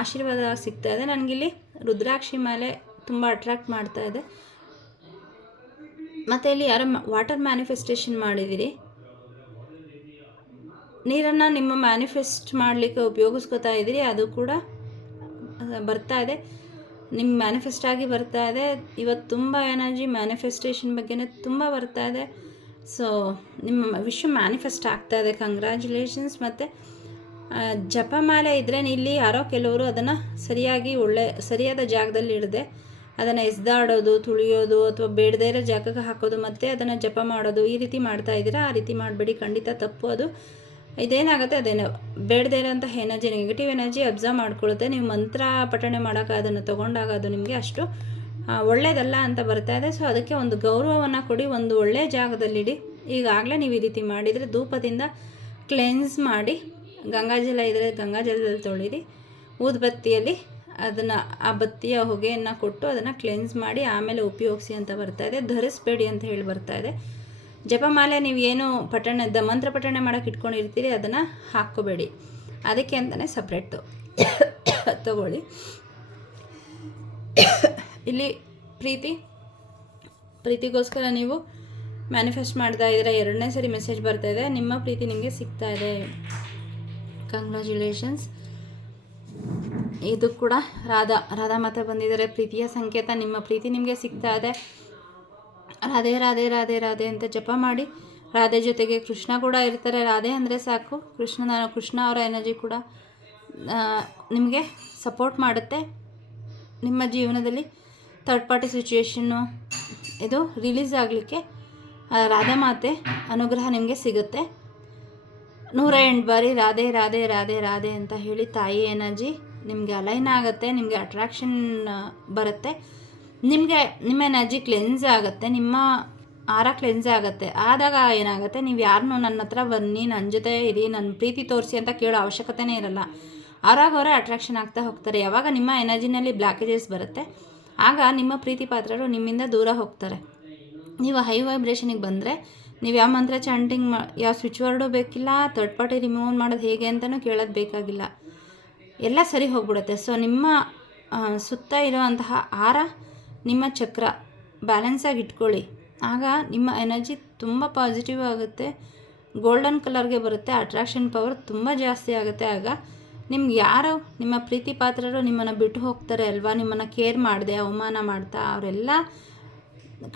ಆಶೀರ್ವಾದ ಸಿಗ್ತಾ ಇದೆ. ನನಗಿಲ್ಲಿ ರುದ್ರಾಕ್ಷಿ ಮಾಲೆ ತುಂಬ ಅಟ್ರಾಕ್ಟ್ ಮಾಡ್ತಾ ಇದೆ. ಮತ್ತು ಇಲ್ಲಿ ಯಾರೋ ವಾಟರ್ ಮ್ಯಾನಿಫೆಸ್ಟೇಷನ್ ಮಾಡಿದ್ದೀರಿ, ನೀರನ್ನು ನಿಮ್ಮ ಮ್ಯಾನಿಫೆಸ್ಟ್ ಮಾಡಲಿಕ್ಕೆ ಉಪಯೋಗಿಸ್ಕೊತಾ ಇದ್ದೀರಿ, ಅದು ಕೂಡ ಬರ್ತಾ ಇದೆ. ನಿಮ್ಮ ಮ್ಯಾನಿಫೆಸ್ಟ್ ಆಗಿ ಬರ್ತಾ ಇದೆ. ಇವತ್ತು ತುಂಬ ಎನರ್ಜಿ ಮ್ಯಾನಿಫೆಸ್ಟೇಷನ್ ಬಗ್ಗೆನೇ ತುಂಬ ಬರ್ತಾ ಇದೆ. ಸೊ ನಿಮ್ಮ ವಿಶ್ವ ಮ್ಯಾನಿಫೆಸ್ಟ್ ಆಗ್ತಾ ಇದೆ, ಕಂಗ್ರ್ಯಾಚುಲೇಷನ್ಸ್. ಮತ್ತು ಜಪಮಾಲೆ ಇದ್ದರೆ ಇಲ್ಲಿ ಯಾರೋ ಕೆಲವರು ಅದನ್ನು ಸರಿಯಾದ ಜಾಗದಲ್ಲಿ ಇಡದೆ ಅದನ್ನು ಎಸ್ದಾಡೋದು, ತುಳಿಯೋದು, ಅಥವಾ ಬೇಡದೇ ಇರೋ ಜಾಗಕ್ಕೆ ಹಾಕೋದು, ಮತ್ತು ಅದನ್ನು ಜಪ ಮಾಡೋದು, ಈ ರೀತಿ ಮಾಡ್ತಾ ಇದ್ದೀರಾ. ಆ ರೀತಿ ಮಾಡಬೇಡಿ, ಖಂಡಿತ ತಪ್ಪು. ಅದು ಇದೇನಾಗುತ್ತೆ ಅದೇನು ಬೇಡದೇ ಇರೋಂಥ ಎನರ್ಜಿ, ನೆಗೆಟಿವ್ ಎನರ್ಜಿ ಅಬ್ಸರ್ವ್ ಮಾಡ್ಕೊಳ್ಳುತ್ತೆ. ನೀವು ಮಂತ್ರ ಪಠಣೆ ಮಾಡೋಕೆ ಅದನ್ನು ತೊಗೊಂಡಾಗ ಅದು ನಿಮಗೆ ಅಷ್ಟು ಒಳ್ಳೆಯದಲ್ಲ ಅಂತ ಬರ್ತಾ ಇದೆ. ಸೊ ಅದಕ್ಕೆ ಒಂದು ಗೌರವವನ್ನು ಕೊಡಿ, ಒಂದು ಒಳ್ಳೆಯ ಜಾಗದಲ್ಲಿಡಿ. ಈಗಾಗಲೇ ನೀವು ಈ ರೀತಿ ಮಾಡಿದರೆ ಧೂಪದಿಂದ ಕ್ಲೆನ್ಸ್ ಮಾಡಿ, ಗಂಗಾಜಲ ಇದ್ದರೆ ಗಂಗಾಜಲದಲ್ಲಿ ತೊಳಿರಿ, ಊದುಬತ್ತಿಯಲ್ಲಿ ಅದನ್ನು ಆ ಬತ್ತಿಯ ಹೊಗೆಯನ್ನು ಕೊಟ್ಟು ಅದನ್ನು ಕ್ಲೆನ್ಸ್ ಮಾಡಿ ಆಮೇಲೆ ಉಪಯೋಗಿಸಿ ಅಂತ ಬರ್ತಾ ಇದೆ. ಧರಿಸಬೇಡಿ ಅಂತ ಹೇಳಿ ಬರ್ತಾ ಇದೆ. ಜಪಮಾಲೆ ನೀವು ಏನು ಮಂತ್ರ ಪಠಣೆ ಮಾಡೋಕೆ ಇಟ್ಕೊಂಡಿರ್ತೀರಿ ಅದನ್ನು ಹಾಕ್ಕೋಬೇಡಿ, ಅದಕ್ಕೆ ಅಂತಲೇ ಸಪ್ರೇಟ್ ತಗೊಳ್ಳಿ. ಇಲ್ಲಿ ಪ್ರೀತಿಗೋಸ್ಕರ ನೀವು ಮ್ಯಾನಿಫೆಸ್ಟ್ ಮಾಡ್ತಾ ಇದ್ದೀರಾ. 2ನೇ ಸರಿ ಮೆಸೇಜ್ ಬರ್ತಾ ಇದೆ, ನಿಮ್ಮ ಪ್ರೀತಿ ನಿಮಗೆ ಸಿಗ್ತಾ ಇದೆ. ಕಂಗ್ರ್ಯಾಚುಲೇಷನ್ಸ್. ಇದು ಕೂಡ ರಾಧಾ ಮಾತೆ ಬಂದಿದ್ದಾರೆ. ಪ್ರೀತಿಯ ಸಂಕೇತ, ನಿಮ್ಮ ಪ್ರೀತಿ ನಿಮಗೆ ಸಿಗ್ತಾ ಇದೆ. ರಾಧೆ ರಾಧೆ ರಾಧೆ ರಾಧೆ ಅಂತ ಜಪ ಮಾಡಿ. ರಾಧೆ ಜೊತೆಗೆ ಕೃಷ್ಣ ಕೂಡ ಇರ್ತಾರೆ. ರಾಧೆ ಅಂದರೆ ಸಾಕು, ಕೃಷ್ಣ ಅವರ ಎನರ್ಜಿ ಕೂಡ ನಿಮಗೆ ಸಪೋರ್ಟ್ ಮಾಡುತ್ತೆ. ನಿಮ್ಮ ಜೀವನದಲ್ಲಿ ಥರ್ಡ್ ಪಾರ್ಟಿ ಸಿಚುವೇಶನ್ನು ಇದು ರಿಲೀಸ್ ಆಗಲಿಕ್ಕೆ ರಾಧಾ ಮಾತೆ ಅನುಗ್ರಹ ನಿಮಗೆ ಸಿಗುತ್ತೆ. 108 ಬಾರಿ ರಾಧೆ ರಾಧೆ ರಾಧೆ ರಾಧೆ ಅಂತ ಹೇಳಿ ತಾಯಿ ಎನರ್ಜಿ ನಿಮಗೆ ಅಲೈನ್ ಆಗುತ್ತೆ, ನಿಮಗೆ ಅಟ್ರಾಕ್ಷನ್ ಬರುತ್ತೆ, ನಿಮ್ಮ ಎನರ್ಜಿ ಕ್ಲೆನ್ಸ್ ಆಗುತ್ತೆ, ನಿಮ್ಮ ಆರ ಕ್ಲೆನ್ಸ್ ಆಗುತ್ತೆ. ಆದಾಗ ಏನಾಗುತ್ತೆ, ನೀವು ಯಾರನ್ನೂ ನನ್ನ ಹತ್ರ ಬನ್ನಿ, ನನ್ನ ಜೊತೆ ಇರಿ, ನನ್ನ ಪ್ರೀತಿ ತೋರಿಸಿ ಅಂತ ಕೇಳೋ ಅವಶ್ಯಕತೆನೇ ಇರಲ್ಲ. ಅವರೇ ಅಟ್ರಾಕ್ಷನ್ ಆಗ್ತಾ ಹೋಗ್ತಾರೆ. ಯಾವಾಗ ನಿಮ್ಮ ಎನರ್ಜಿನಲ್ಲಿ ಬ್ಲಾಕೇಜಸ್ ಬರುತ್ತೆ ಆಗ ನಿಮ್ಮ ಪ್ರೀತಿ ಪಾತ್ರರು ನಿಮ್ಮಿಂದ ದೂರ ಹೋಗ್ತಾರೆ. ನೀವು ಹೈ ವೈಬ್ರೇಷನಿಗೆ ಬಂದರೆ ನೀವು ಯಾವ ಮಂತ್ರ ಚಾಂಟಿಂಗ್ ಯಾವ ಸ್ವಿಚ್ ವರ್ಡು ಬೇಕಿಲ್ಲ, ಥರ್ಡ್ ಪಾರ್ಟಿ ರಿಮೂವ್ ಮಾಡೋದು ಹೇಗೆ ಅಂತಲೂ ಕೇಳೋದು ಬೇಕಾಗಿಲ್ಲ, ಎಲ್ಲ ಸರಿ ಹೋಗ್ಬಿಡುತ್ತೆ. ಸೊ ನಿಮ್ಮ ಸುತ್ತ ಇರುವಂತಹ ಆರ, ನಿಮ್ಮ ಚಕ್ರ ಬ್ಯಾಲೆನ್ಸಾಗಿ ಇಟ್ಕೊಳ್ಳಿ. ಆಗ ನಿಮ್ಮ ಎನರ್ಜಿ ತುಂಬ ಪಾಸಿಟಿವ್ ಆಗುತ್ತೆ, ಗೋಲ್ಡನ್ ಕಲರ್ಗೆ ಬರುತ್ತೆ, ಅಟ್ರಾಕ್ಷನ್ ಪವರ್ ತುಂಬ ಜಾಸ್ತಿ ಆಗುತ್ತೆ. ಆಗ ನಿಮ್ಗೆ ಯಾರು ನಿಮ್ಮ ಪ್ರೀತಿ ಪಾತ್ರರು ನಿಮ್ಮನ್ನು ಬಿಟ್ಟು ಹೋಗ್ತಾರೆ ಅಲ್ವಾ, ನಿಮ್ಮನ್ನು ಕೇರ್ ಮಾಡದೆ ಅವಮಾನ ಮಾಡ್ತಾ, ಅವರೆಲ್ಲ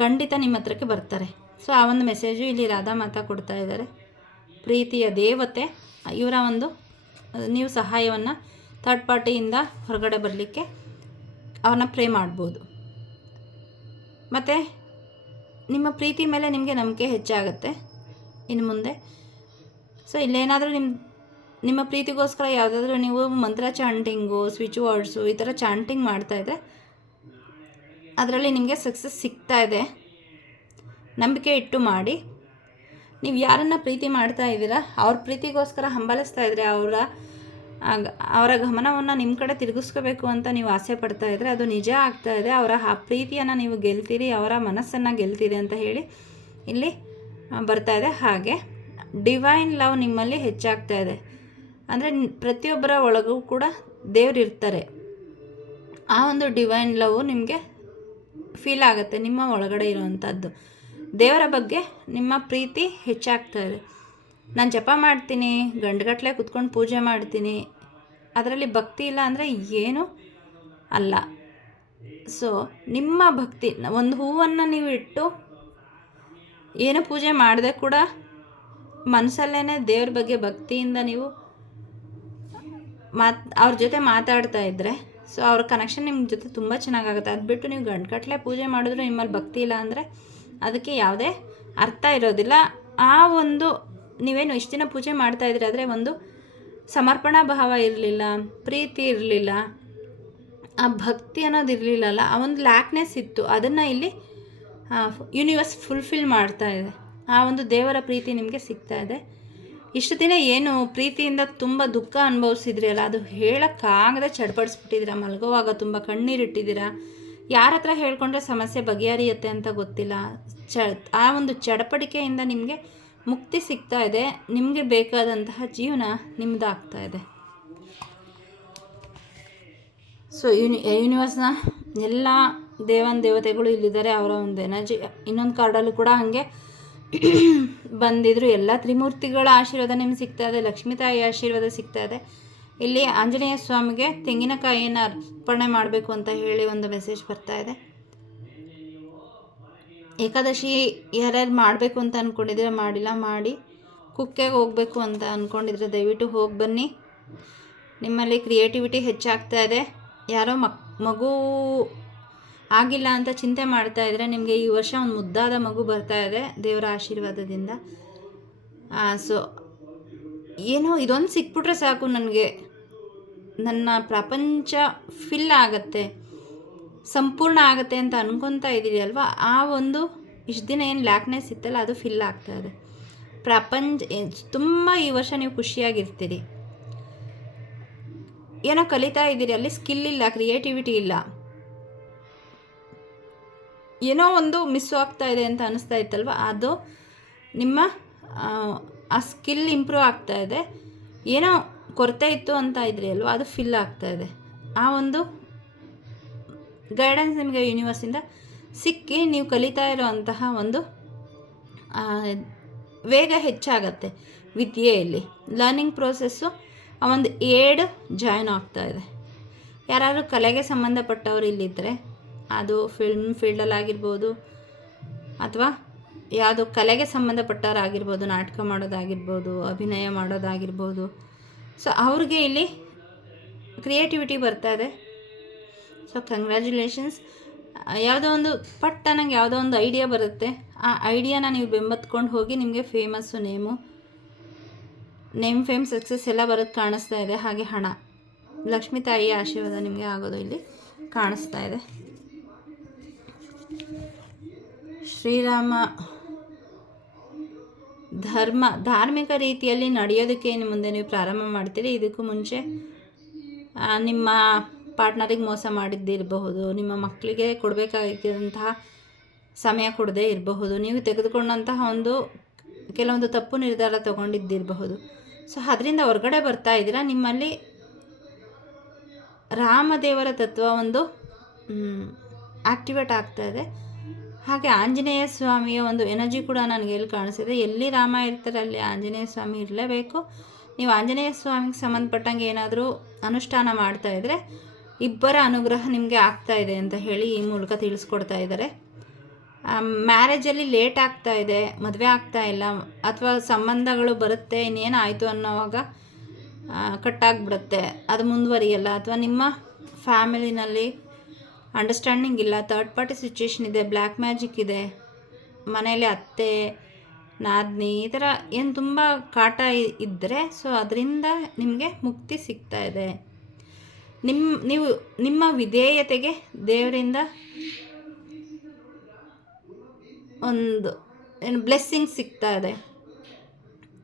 ಖಂಡಿತ ನಿಮ್ಮ ಹತ್ರಕ್ಕೆ ಬರ್ತಾರೆ. ಸೊ ಆ ಒಂದು ಮೆಸೇಜು ಇಲ್ಲಿ ರಾಧಾ ಮಾತಾ ಕೊಡ್ತಾ ಇದ್ದಾರೆ. ಪ್ರೀತಿಯ ದೇವತೆ ಇವರ ಒಂದು ನೀವು ಸಹಾಯವನ್ನು ಥರ್ಡ್ ಪಾರ್ಟಿಯಿಂದ ಹೊರಗಡೆ ಬರಲಿಕ್ಕೆ ಅವ್ರನ್ನ ಪ್ರೇ ಮಾಡ್ಬೋದು. ಮತ್ತು ನಿಮ್ಮ ಪ್ರೀತಿ ಮೇಲೆ ನಿಮಗೆ ನಂಬಿಕೆ ಹೆಚ್ಚಾಗುತ್ತೆ ಇನ್ನು ಮುಂದೆ. ಸೊ ಇಲ್ಲೇನಾದರೂ ನಿಮ್ಮ ಪ್ರೀತಿಗೋಸ್ಕರ ಯಾವುದಾದ್ರೂ ನೀವು ಮಂತ್ರ ಚಾಂಟಿಂಗು, ಸ್ವಿಚ್ ವರ್ಡ್ಸು ಈ ಥರ ಚಾಂಟಿಂಗ್ ಮಾಡ್ತಾಯಿದ್ರೆ ಅದರಲ್ಲಿ ನಿಮಗೆ ಸಕ್ಸಸ್ ಸಿಗ್ತಾ ಇದೆ. ನಂಬಿಕೆ ಇಟ್ಟು ಮಾಡಿ. ನೀವು ಯಾರನ್ನು ಪ್ರೀತಿ ಮಾಡ್ತಾ ಇದ್ದೀರಾ ಅವ್ರ ಪ್ರೀತಿಗೋಸ್ಕರ ಹಂಬಲಿಸ್ತಾ ಇದ್ದರೆ, ಅವರ ಗಮನವನ್ನು ನಿಮ್ಮ ಕಡೆ ತಿರುಗಿಸ್ಕೋಬೇಕು ಅಂತ ನೀವು ಆಸೆ ಪಡ್ತಾ ಇದ್ದರೆ ಅದು ನಿಜ ಆಗ್ತಾ ಇದೆ. ಅವರ ಆ ಪ್ರೀತಿಯನ್ನು ನೀವು ಗೆಲ್ತೀರಿ, ಅವರ ಮನಸ್ಸನ್ನು ಗೆಲ್ತೀರಿ ಅಂತ ಹೇಳಿ ಇಲ್ಲಿ ಬರ್ತಾ ಇದೆ. ಹಾಗೆ ಡಿವೈನ್ ಲವ್ ನಿಮ್ಮಲ್ಲಿ ಹೆಚ್ಚಾಗ್ತಾ ಇದೆ. ಅಂದರೆ ಪ್ರತಿಯೊಬ್ಬರ ಒಳಗೂ ಕೂಡ ದೇವ್ರು ಇರ್ತಾರೆ. ಆ ಒಂದು ಡಿವೈನ್ ಲವ್ ನಿಮಗೆ ಫೀಲ್ ಆಗುತ್ತೆ, ನಿಮ್ಮ ಒಳಗಡೆ ಇರುವಂಥದ್ದು ದೇವರ ಬಗ್ಗೆ ನಿಮ್ಮ ಪ್ರೀತಿ ಹೆಚ್ಚಾಗ್ತಾ ಇದೆ. ನಾನು ಜಪ ಮಾಡ್ತೀನಿ, ಗಂಟುಗಟ್ಟಲೆ ಕುತ್ಕೊಂಡು ಪೂಜೆ ಮಾಡ್ತೀನಿ, ಅದರಲ್ಲಿ ಭಕ್ತಿ ಇಲ್ಲ ಅಂದರೆ ಏನೂ ಅಲ್ಲ. ಸೊ ನಿಮ್ಮ ಭಕ್ತಿ, ಒಂದು ಹೂವನ್ನು ನೀವು ಇಟ್ಟು ಏನು ಪೂಜೆ ಮಾಡದೆ ಕೂಡ ಮನಸ್ಸಲ್ಲೇ ದೇವ್ರ ಬಗ್ಗೆ ಭಕ್ತಿಯಿಂದ ನೀವು ಅವ್ರ ಜೊತೆ ಮಾತಾಡ್ತಾ ಇದ್ದರೆ ಸೊ ಅವ್ರ ಕನೆಕ್ಷನ್ ನಿಮ್ಮ ಜೊತೆ ತುಂಬ ಚೆನ್ನಾಗಾಗುತ್ತೆ. ಅದು ಬಿಟ್ಟು ನೀವು ಗಂಟುಗಟ್ಟಲೆ ಪೂಜೆ ಮಾಡಿದ್ರು ನಿಮ್ಮಲ್ಲಿ ಭಕ್ತಿ ಇಲ್ಲ ಅಂದರೆ ಅದಕ್ಕೆ ಯಾವುದೇ ಅರ್ಥ ಇರೋದಿಲ್ಲ. ಆ ಒಂದು ನೀವೇನು ಇಷ್ಟು ದಿನ ಪೂಜೆ ಮಾಡ್ತಾಯಿದ್ರಿ ಆದರೆ ಒಂದು ಸಮರ್ಪಣಾ ಭಾವ ಇರಲಿಲ್ಲ, ಪ್ರೀತಿ ಇರಲಿಲ್ಲ, ಆ ಭಕ್ತಿ ಅನ್ನೋದು ಇರಲಿಲ್ಲಲ್ಲ, ಆ ಒಂದು ಲ್ಯಾಕ್ನೆಸ್ ಇತ್ತು. ಅದನ್ನು ಇಲ್ಲಿ ಯೂನಿವರ್ಸ್ ಫುಲ್ಫಿಲ್ ಮಾಡ್ತಾ ಇದೆ. ಆ ಒಂದು ದೇವರ ಪ್ರೀತಿ ನಿಮಗೆ ಸಿಗ್ತಾ ಇದೆ. ಇಷ್ಟು ದಿನ ಏನು ಪ್ರೀತಿಯಿಂದ ತುಂಬ ದುಃಖ ಅನುಭವಿಸಿದ್ರಿ ಅಲ್ಲ, ಅದು ಹೇಳೋಕ್ಕಾಗದೆ ಚಡ್ಪಡಿಸ್ಬಿಟ್ಟಿದ್ದೀರಾ. ಮಲಗೋವಾಗ ತುಂಬ ಕಣ್ಣೀರಿಟ್ಟಿದ್ದೀರಾ. ಯಾರ ಹತ್ರ ಹೇಳ್ಕೊಂಡ್ರೆ ಸಮಸ್ಯೆ ಬಗೆಹರಿಯುತ್ತೆ ಅಂತ ಗೊತ್ತಿಲ್ಲ. ಆ ಒಂದು ಚಡಪಡಿಕೆಯಿಂದ ನಿಮಗೆ ಮುಕ್ತಿ ಸಿಗ್ತಾ ಇದೆ. ನಿಮಗೆ ಬೇಕಾದಂತಹ ಜೀವನ ನಿಮ್ಮದಾಗ್ತಾ ಇದೆ. ಸೊ ಯೂನಿವರ್ಸ್ನ ಎಲ್ಲ ದೇವತೆಗಳು ಇಲ್ಲಿದ್ದಾರೆ. ಅವರ ಒಂದು ಎನರ್ಜಿ ಇನ್ನೊಂದು ಕಾರ್ಡಲ್ಲೂ ಕೂಡ ಹಾಗೆ ಬಂದಿದ್ರು. ಎಲ್ಲ ತ್ರಿಮೂರ್ತಿಗಳ ಆಶೀರ್ವಾದ ನಿಮ್ಗೆ ಸಿಗ್ತಾ ಇದೆ, ಲಕ್ಷ್ಮೀ ತಾಯಿ ಆಶೀರ್ವಾದ ಸಿಗ್ತಾ ಇದೆ. ಇಲ್ಲಿ ಆಂಜನೇಯ ಸ್ವಾಮಿಗೆ ತೆಂಗಿನಕಾಯಿಯನ್ನು ಅರ್ಪಣೆ ಮಾಡಬೇಕು ಅಂತ ಹೇಳಿ ಒಂದು ಮೆಸೇಜ್ ಬರ್ತಾ ಇದೆ. ಏಕಾದಶಿ ಯಾರ್ಯಾರು ಮಾಡಬೇಕು ಅಂತ ಅಂದ್ಕೊಂಡಿದ್ರೆ ಮಾಡಿಲ್ಲ, ಮಾಡಿ. ಕುಕ್ಕೆಗೆ ಹೋಗಬೇಕು ಅಂತ ಅಂದ್ಕೊಂಡಿದ್ರೆ ದಯವಿಟ್ಟು ಹೋಗಿ ಬನ್ನಿ. ನಿಮ್ಮಲ್ಲಿ ಕ್ರಿಯೇಟಿವಿಟಿ ಹೆಚ್ಚಾಗ್ತಾ ಇದೆ. ಯಾರೋ ಮಗು ಆಗಿಲ್ಲ ಅಂತ ಚಿಂತೆ ಮಾಡ್ತಾ ಇದ್ದರೆ ನಿಮಗೆ ಈ ವರ್ಷ ಒಂದು ಮುದ್ದಾದ ಮಗು ಬರ್ತಾ ಇದೆ ದೇವರ ಆಶೀರ್ವಾದದಿಂದ. ಸೊ ಏನೋ ಇದೊಂದು ಸಿಕ್ಬಿಟ್ರೆ ಸಾಕು, ನನಗೆ ನನ್ನ ಪ್ರಪಂಚ ಫಿಲ್ ಆಗತ್ತೆ, ಸಂಪೂರ್ಣ ಆಗುತ್ತೆ ಅಂತ ಅನ್ಕೊತಾ ಇದ್ದೀರಿ ಅಲ್ವಾ, ಆ ಒಂದು ಇಷ್ಟು ದಿನ ಏನು ಲ್ಯಾಕ್ನೆಸ್ ಇತ್ತಲ್ಲ ಅದು ಫಿಲ್ ಆಗ್ತಾಯಿದೆ. ತುಂಬ ಈ ವರ್ಷ ನೀವು ಖುಷಿಯಾಗಿರ್ತೀರಿ. ಏನೋ ಕಲಿತಾ ಇದ್ದೀರಿ, ಅಲ್ಲಿ ಸ್ಕಿಲ್ ಇಲ್ಲ, ಕ್ರಿಯೇಟಿವಿಟಿ ಇಲ್ಲ, ಏನೋ ಒಂದು ಮಿಸ್ ಆಗ್ತಾ ಇದೆ ಅಂತ ಅನಿಸ್ತಾ ಇತ್ತಲ್ವ, ಅದು ನಿಮ್ಮ ಆ ಸ್ಕಿಲ್ ಇಂಪ್ರೂವ್ ಆಗ್ತಾ ಇದೆ. ಏನೋ ಕೊರತೆ ಇತ್ತು ಅಂತ ಇದ್ರಿ ಅಲ್ವ, ಅದು ಫಿಲ್ ಆಗ್ತಾ ಇದೆ. ಆ ಒಂದು ಗೈಡೆನ್ಸ್ ನಿಮಗೆ ಯೂನಿವರ್ಸಿಂದ ಸಿಕ್ಕಿ ನೀವು ಕಲಿತಾ ಇರೋವಂತಹ ಒಂದು ವೇಗ ಹೆಚ್ಚಾಗತ್ತೆ ವಿದ್ಯೆಯಲ್ಲಿ. ಲರ್ನಿಂಗ್ ಪ್ರೋಸೆಸ್ಸು ಆ ಒಂದು ಏಡ್ ಜಾಯ್ನ್ ಆಗ್ತಾ ಇದೆ. ಯಾರಾದರೂ ಕಲೆಗೆ ಸಂಬಂಧಪಟ್ಟವರು ಇಲ್ಲಿದ್ದರೆ, ಅದು ಫಿಲ್ಮ್ ಫೀಲ್ಡಲ್ಲಾಗಿರ್ಬೋದು ಅಥವಾ ಯಾವುದೋ ಕಲೆಗೆ ಸಂಬಂಧಪಟ್ಟವರಾಗಿರ್ಬೋದು, ನಾಟಕ ಮಾಡೋದಾಗಿರ್ಬೋದು, ಅಭಿನಯ ಮಾಡೋದಾಗಿರ್ಬೋದು, ಸೊ ಅವ್ರಿಗೆ ಇಲ್ಲಿ ಕ್ರಿಯೇಟಿವಿಟಿ ಬರ್ತಾ ಇದೆ. So congratulations. ಯಾವುದೋ ಒಂದು ನನಗೆ ಯಾವುದೋ ಒಂದು ಐಡಿಯಾ ಬರುತ್ತೆ, ಆ ಐಡಿಯಾನ ನೀವು ಬೆಂಬತ್ಕೊಂಡು ಹೋಗಿ ನಿಮಗೆ ಫೇಮಸ್ಸು, ನೇಮ್ ಫೇಮ್ ಸಕ್ಸಸ್ ಎಲ್ಲ ಬರೋದು ಕಾಣಿಸ್ತಾ ಇದೆ. ಹಾಗೆ ಹಣ, ಲಕ್ಷ್ಮೀ ತಾಯಿಯ ಆಶೀರ್ವಾದ ನಿಮಗೆ ಆಗೋದು ಇಲ್ಲಿ ಕಾಣಿಸ್ತಾ ಇದೆ. ಶ್ರೀರಾಮ ಧಾರ್ಮಿಕ ರೀತಿಯಲ್ಲಿ ನಡೆಯೋದಕ್ಕೆ ಮುಂದೆ ನೀವು ಪ್ರಾರಂಭ ಮಾಡ್ತೀರಿ. ಇದಕ್ಕೂ ಮುಂಚೆ ನಿಮ್ಮ ಪಾರ್ಟ್ನರಿಗೆ ಮೋಸ ಮಾಡಿದ್ದಿರಬಹುದು, ನಿಮ್ಮ ಮಕ್ಕಳಿಗೆ ಕೊಡಬೇಕಾಗಿದ್ದಂತಹ ಸಮಯ ಕೊಡದೇ ಇರಬಹುದು, ನೀವು ತೆಗೆದುಕೊಂಡಂತಹ ಕೆಲವೊಂದು ತಪ್ಪು ನಿರ್ಧಾರ ತಗೊಂಡಿದ್ದಿರಬಹುದು. ಸೊ ಅದರಿಂದ ಹೊರಗಡೆ ಬರ್ತಾ ಇದ್ದೀರಾ. ನಿಮ್ಮಲ್ಲಿ ರಾಮದೇವರ ತತ್ವ ಒಂದು ಆ್ಯಕ್ಟಿವೇಟ್ ಆಗ್ತಾ ಇದೆ. ಹಾಗೆ ಆಂಜನೇಯ ಸ್ವಾಮಿಯ ಒಂದು ಎನರ್ಜಿ ಕೂಡ ನನಗೆ ಎಲ್ಲಿ ಕಾಣಿಸಿದೆ. ಎಲ್ಲಿ ರಾಮ ಇರ್ತಾರೆ ಅಲ್ಲಿ ಆಂಜನೇಯ ಸ್ವಾಮಿ ಇರಲೇಬೇಕು. ನೀವು ಆಂಜನೇಯ ಸ್ವಾಮಿಗೆ ಸಂಬಂಧಪಟ್ಟಂಗೆ ಏನಾದರೂ ಅನುಷ್ಠಾನ ಮಾಡ್ತಾಯಿದ್ರೆ ಇಬ್ಬರ ಅನುಗ್ರಹ ನಿಮಗೆ ಆಗ್ತಾ ಇದೆ ಅಂತ ಹೇಳಿ ಈ ಮೂಲಕ ತಿಳಿಸ್ಕೊಡ್ತಾ ಇದ್ದಾರೆ. ಮ್ಯಾರೇಜಲ್ಲಿ ಲೇಟ್ ಆಗ್ತಾ ಇದೆ, ಮದುವೆ ಆಗ್ತಾ ಇಲ್ಲ, ಅಥವಾ ಸಂಬಂಧಗಳು ಬರುತ್ತೆ ಇನ್ನೇನು ಆಯಿತು ಅನ್ನೋವಾಗ ಕಟ್ಟಾಗಿಬಿಡುತ್ತೆ, ಅದು ಮುಂದುವರಿಯಲ್ಲ, ಅಥವಾ ನಿಮ್ಮ ಫ್ಯಾಮಿಲಿನಲ್ಲಿ ಅಂಡರ್ಸ್ಟ್ಯಾಂಡಿಂಗ್ ಇಲ್ಲ, ಥರ್ಡ್ ಪಾರ್ಟಿ ಸಿಚುವೇಶನ್ ಇದೆ, ಬ್ಲ್ಯಾಕ್ ಮ್ಯಾಜಿಕ್ ಇದೆ, ಮನೇಲಿ ಅತ್ತೆ ನಾದ್ನಿ ಈ ಥರ ಏನು ತುಂಬ ಕಾಟ ಇದ್ದರೆ, ಸೊ ಅದರಿಂದ ನಿಮಗೆ ಮುಕ್ತಿ ಸಿಗ್ತಾ ಇದೆ. ನಿಮ್ಮ ವಿಧೇಯತೆಗೆ ದೇವರಿಂದ ಒಂದು ಬ್ಲೆಸ್ಸಿಂಗ್ ಸಿಗ್ತಾ ಇದೆ.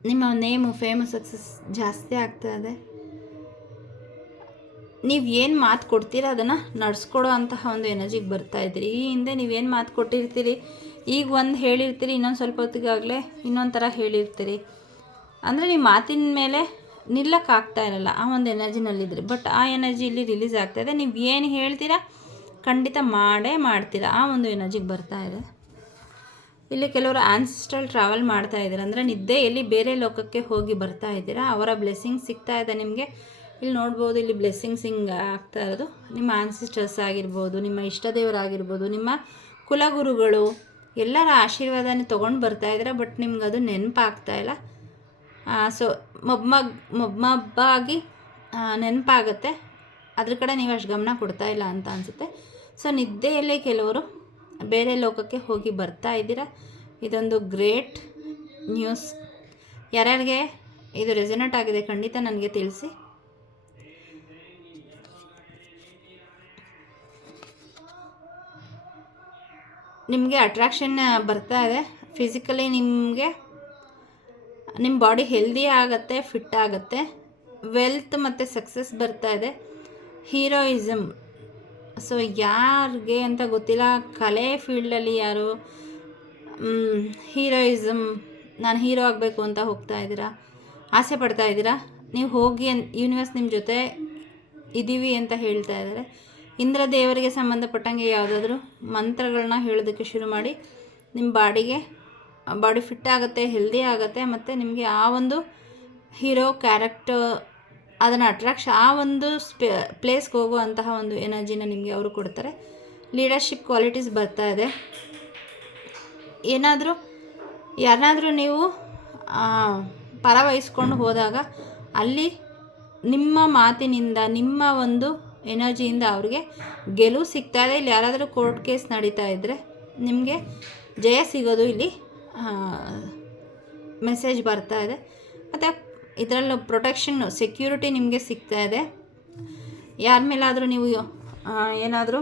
ನಿಮ್ಮ ನೇಮು ಫೇಮು ಸಕ್ಸಸ್ ಜಾಸ್ತಿ ಆಗ್ತಾ ಇದೆ. ನೀವು ಏನು ಮಾತು ಕೊಡ್ತೀರ ಅದನ್ನು ನಡೆಸ್ಕೊಡೋ ಅಂತಹ ಒಂದು ಎನರ್ಜಿಗೆ ಬರ್ತಾ ಇದ್ದೀರಿ. ಈ ಹಿಂದೆ ನೀವೇನು ಮಾತು ಕೊಟ್ಟಿರ್ತೀರಿ, ಈಗ ಒಂದು ಹೇಳಿರ್ತೀರಿ, ಇನ್ನೊಂದು ಸ್ವಲ್ಪ ಹೊತ್ತಿಗಾಗಲೇ ಇನ್ನೊಂದು ಥರ ಹೇಳಿರ್ತೀರಿ. ಅಂದರೆ ನೀವು ಮಾತಿನ ಮೇಲೆ ನಿಲ್ಲಕ್ಕಾಗ್ತಾ ಇರಲ್ಲ, ಆ ಒಂದು ಎನರ್ಜಿನಲ್ಲಿದ್ದರೆ. ಬಟ್ ಆ ಎನರ್ಜಿ ಇಲ್ಲಿ ರಿಲೀಸ್ ಆಗ್ತಾಯಿದೆ. ನೀವು ಏನು ಹೇಳ್ತೀರಾ ಖಂಡಿತ ಮಾಡೇ ಮಾಡ್ತೀರಾ, ಆ ಒಂದು ಎನರ್ಜಿಗೆ ಬರ್ತಾ ಇದೆ. ಇಲ್ಲಿ ಕೆಲವರು ಆನ್ಸಿಸ್ಟ್ರಲ್ ಟ್ರಾವೆಲ್ ಮಾಡ್ತಾ ಇದ್ದೀರಾ, ಅಂದರೆ ನಿದ್ದೆಯಲ್ಲಿ ಬೇರೆ ಲೋಕಕ್ಕೆ ಹೋಗಿ ಬರ್ತಾ ಇದ್ದೀರಾ. ಅವರ ಬ್ಲೆಸ್ಸಿಂಗ್ ಸಿಗ್ತಾ ಇದೆ ನಿಮಗೆ. ಇಲ್ಲಿ ನೋಡ್ಬೋದು, ಇಲ್ಲಿ ಬ್ಲೆಸ್ಸಿಂಗ್ಸ್ ಹಿಂಗೆ ಆಗ್ತಾ ಇರೋದು ನಿಮ್ಮ ಆನ್ಸಿಸ್ಟರ್ಸ್ ಆಗಿರ್ಬೋದು, ನಿಮ್ಮ ಇಷ್ಟ ದೇವರಾಗಿರ್ಬೋದು, ನಿಮ್ಮ ಕುಲಗುರುಗಳು ಎಲ್ಲರ ಆಶೀರ್ವಾದನ ತೊಗೊಂಡು ಬರ್ತಾ ಇದ್ದೀರಾ. ಬಟ್ ನಿಮ್ಗೆ ಅದು ನೆನಪಾಗ್ತಾ ಇಲ್ಲ. ಸೊ ಮೊಬ್ಬಾಗಿ ನೆನಪಾಗುತ್ತೆ, ಅದ್ರ ಕಡೆ ನೀವು ಅಷ್ಟು ಗಮನ ಕೊಡ್ತಾ ಇಲ್ಲ ಅಂತ ಅನಿಸುತ್ತೆ. ಸೊ ನಿದ್ದೆಯಲ್ಲೇ ಕೆಲವರು ಬೇರೆ ಲೋಕಕ್ಕೆ ಹೋಗಿ ಬರ್ತಾ ಇದ್ದೀರಾ. ಇದೊಂದು ಗ್ರೇಟ್ ನ್ಯೂಸ್. ಯಾರ್ಯಾರಿಗೆ ಇದು ರೆಸೊನೇಟ್ ಆಗಿದೆ ಖಂಡಿತ ನನಗೆ ತಿಳಿಸಿ. ನಿಮಗೆ ಅಟ್ರಾಕ್ಷನ್ ಬರ್ತಾ ಇದೆ. ಫಿಸಿಕಲಿ ನಿಮಗೆ ನಿಮ್ಮ ಬಾಡಿ ಹೆಲ್ದಿ ಆಗುತ್ತೆ, ಫಿಟ್ ಆಗುತ್ತೆ. ವೆಲ್ತ್ ಮತ್ತು ಸಕ್ಸಸ್ ಬರ್ತಾ ಇದೆ. ಹೀರೋಯಿಸಮ್, ಸೊ ಯಾರಿಗೆ ಅಂತ ಗೊತ್ತಿಲ್ಲ, ಕಲೆ ಫೀಲ್ಡಲ್ಲಿ ಯಾರು ಹೀರೋಯಿಸಮ್, ನಾನು ಹೀರೋ ಆಗಬೇಕು ಅಂತ ಹೋಗ್ತಾ ಇದ್ದೀರಾ, ಆಸೆ ಪಡ್ತಾ ಇದ್ದೀರಾ. ನೀವು ಹೋಗಿ ಯೂನಿವರ್ಸ್ ನಿಮ್ಮ ಜೊತೆ ಇದ್ದೀವಿ ಅಂತ ಹೇಳ್ತಾ ಇದ್ದಾರೆ. ಇಂದ್ರ ದೇವರಿಗೆ ಸಂಬಂಧಪಟ್ಟಂಗೆ ಯಾವುದಾದ್ರೂ ಮಂತ್ರಗಳನ್ನ ಹೇಳೋದಕ್ಕೆ ಶುರು ಮಾಡಿ. ನಿಮ್ಮ ಬಾಡಿ ಫಿಟ್ ಆಗುತ್ತೆ, ಹೆಲ್ದಿ ಆಗುತ್ತೆ, ಮತ್ತು ನಿಮಗೆ ಆ ಒಂದು ಹೀರೋ ಕ್ಯಾರೆಕ್ಟರ್ ಅದನ್ನು ಆ ಒಂದು ಪ್ಲೇಸ್ಗೆ ಹೋಗುವಂತಹ ಒಂದು ಎನರ್ಜಿನ ನಿಮಗೆ ಅವರು ಕೊಡ್ತಾರೆ. ಲೀಡರ್ಶಿಪ್ ಕ್ವಾಲಿಟೀಸ್ ಬರ್ತಾ ಇದೆ. ಯಾರನ್ನಾದರೂ ನೀವು ಪರವಹಿಸ್ಕೊಂಡು ಹೋದಾಗ ಅಲ್ಲಿ ನಿಮ್ಮ ಮಾತಿನಿಂದ, ನಿಮ್ಮ ಒಂದು ಎನರ್ಜಿಯಿಂದ ಅವ್ರಿಗೆ ಗೆಲುವು ಸಿಗ್ತಾ ಇದೆ. ಇಲ್ಲಿ ಯಾರಾದರೂ ಕೋರ್ಟ್ ಕೇಸ್ ನಡೀತಾ ಇದ್ದರೆ ನಿಮಗೆ ಜಯ ಸಿಗೋದು ಇಲ್ಲಿ ಮೆಸೇಜ್ ಬರ್ತಾ ಇದೆ. ಮತ್ತು ಇದರಲ್ಲೂ ಪ್ರೊಟೆಕ್ಷನ್ನು ಸೆಕ್ಯೂರಿಟಿ ನಿಮಗೆ ಸಿಗ್ತಾ ಇದೆ. ಯಾರ ಮೇಲಾದರೂ ನೀವು ಏನಾದರೂ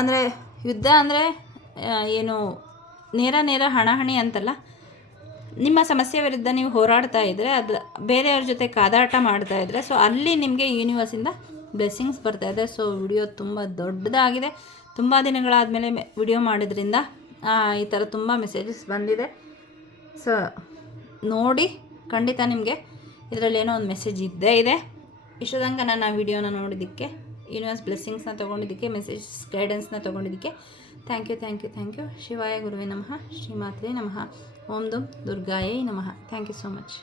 ಅಂದರೆ ಯುದ್ಧ ಅಂದರೆ ಏನು ನೇರ ಹಣಾಹಣಿ ಅಂತಲ್ಲ, ನಿಮ್ಮ ಸಮಸ್ಯೆ ವಿರುದ್ಧ ನೀವು ಹೋರಾಡ್ತಾ ಇದ್ದರೆ, ಅದು ಬೇರೆಯವ್ರ ಜೊತೆ ಕಾದಾಟ ಮಾಡ್ತಾ ಇದ್ದರೆ, ಸೊ ಅಲ್ಲಿ ನಿಮಗೆ ಯೂನಿವರ್ಸಿಂದ ಬ್ಲೆಸ್ಸಿಂಗ್ಸ್ ಬರ್ತಾ ಇದೆ. ಸೊ ವಿಡಿಯೋ ತುಂಬ ದೊಡ್ಡದಾಗಿದೆ. ತುಂಬ ದಿನಗಳಾದಮೇಲೆ ವಿಡಿಯೋ ಮಾಡಿದ್ರಿಂದ ಈ ಥರ ತುಂಬ ಮೆಸೇಜಸ್ ಬಂದಿದೆ. ಸೊ ನೋಡಿ, ಖಂಡಿತ ನಿಮಗೆ ಇದರಲ್ಲೇನೋ ಒಂದು ಮೆಸೇಜ್ ಇದ್ದೇ ಇದೆ. ಇಷ್ಟು ತನಕ ನನ್ನ ವಿಡಿಯೋನ ನೋಡಿದ್ದಕ್ಕೆ, ಯೂನಿವರ್ಸ್ ಬ್ಲೆಸ್ಸಿಂಗ್ಸ್ನ ತೊಗೊಂಡಿದ್ದಕ್ಕೆ, ಮೆಸೇಜಸ್ ಗೈಡೆನ್ಸ್ನ ತೊಗೊಂಡಿದ್ದಕ್ಕೆ ಥ್ಯಾಂಕ್ ಯು. ಶಿವಾಯ ಗುರುವೇ ನಮಃ, ಶ್ರೀಮಾತ್ರೇ ನಮಃ, ಓಂ ದುಂ ದುರ್ಗಾಯೈ ನಮಃ. Thank you so much.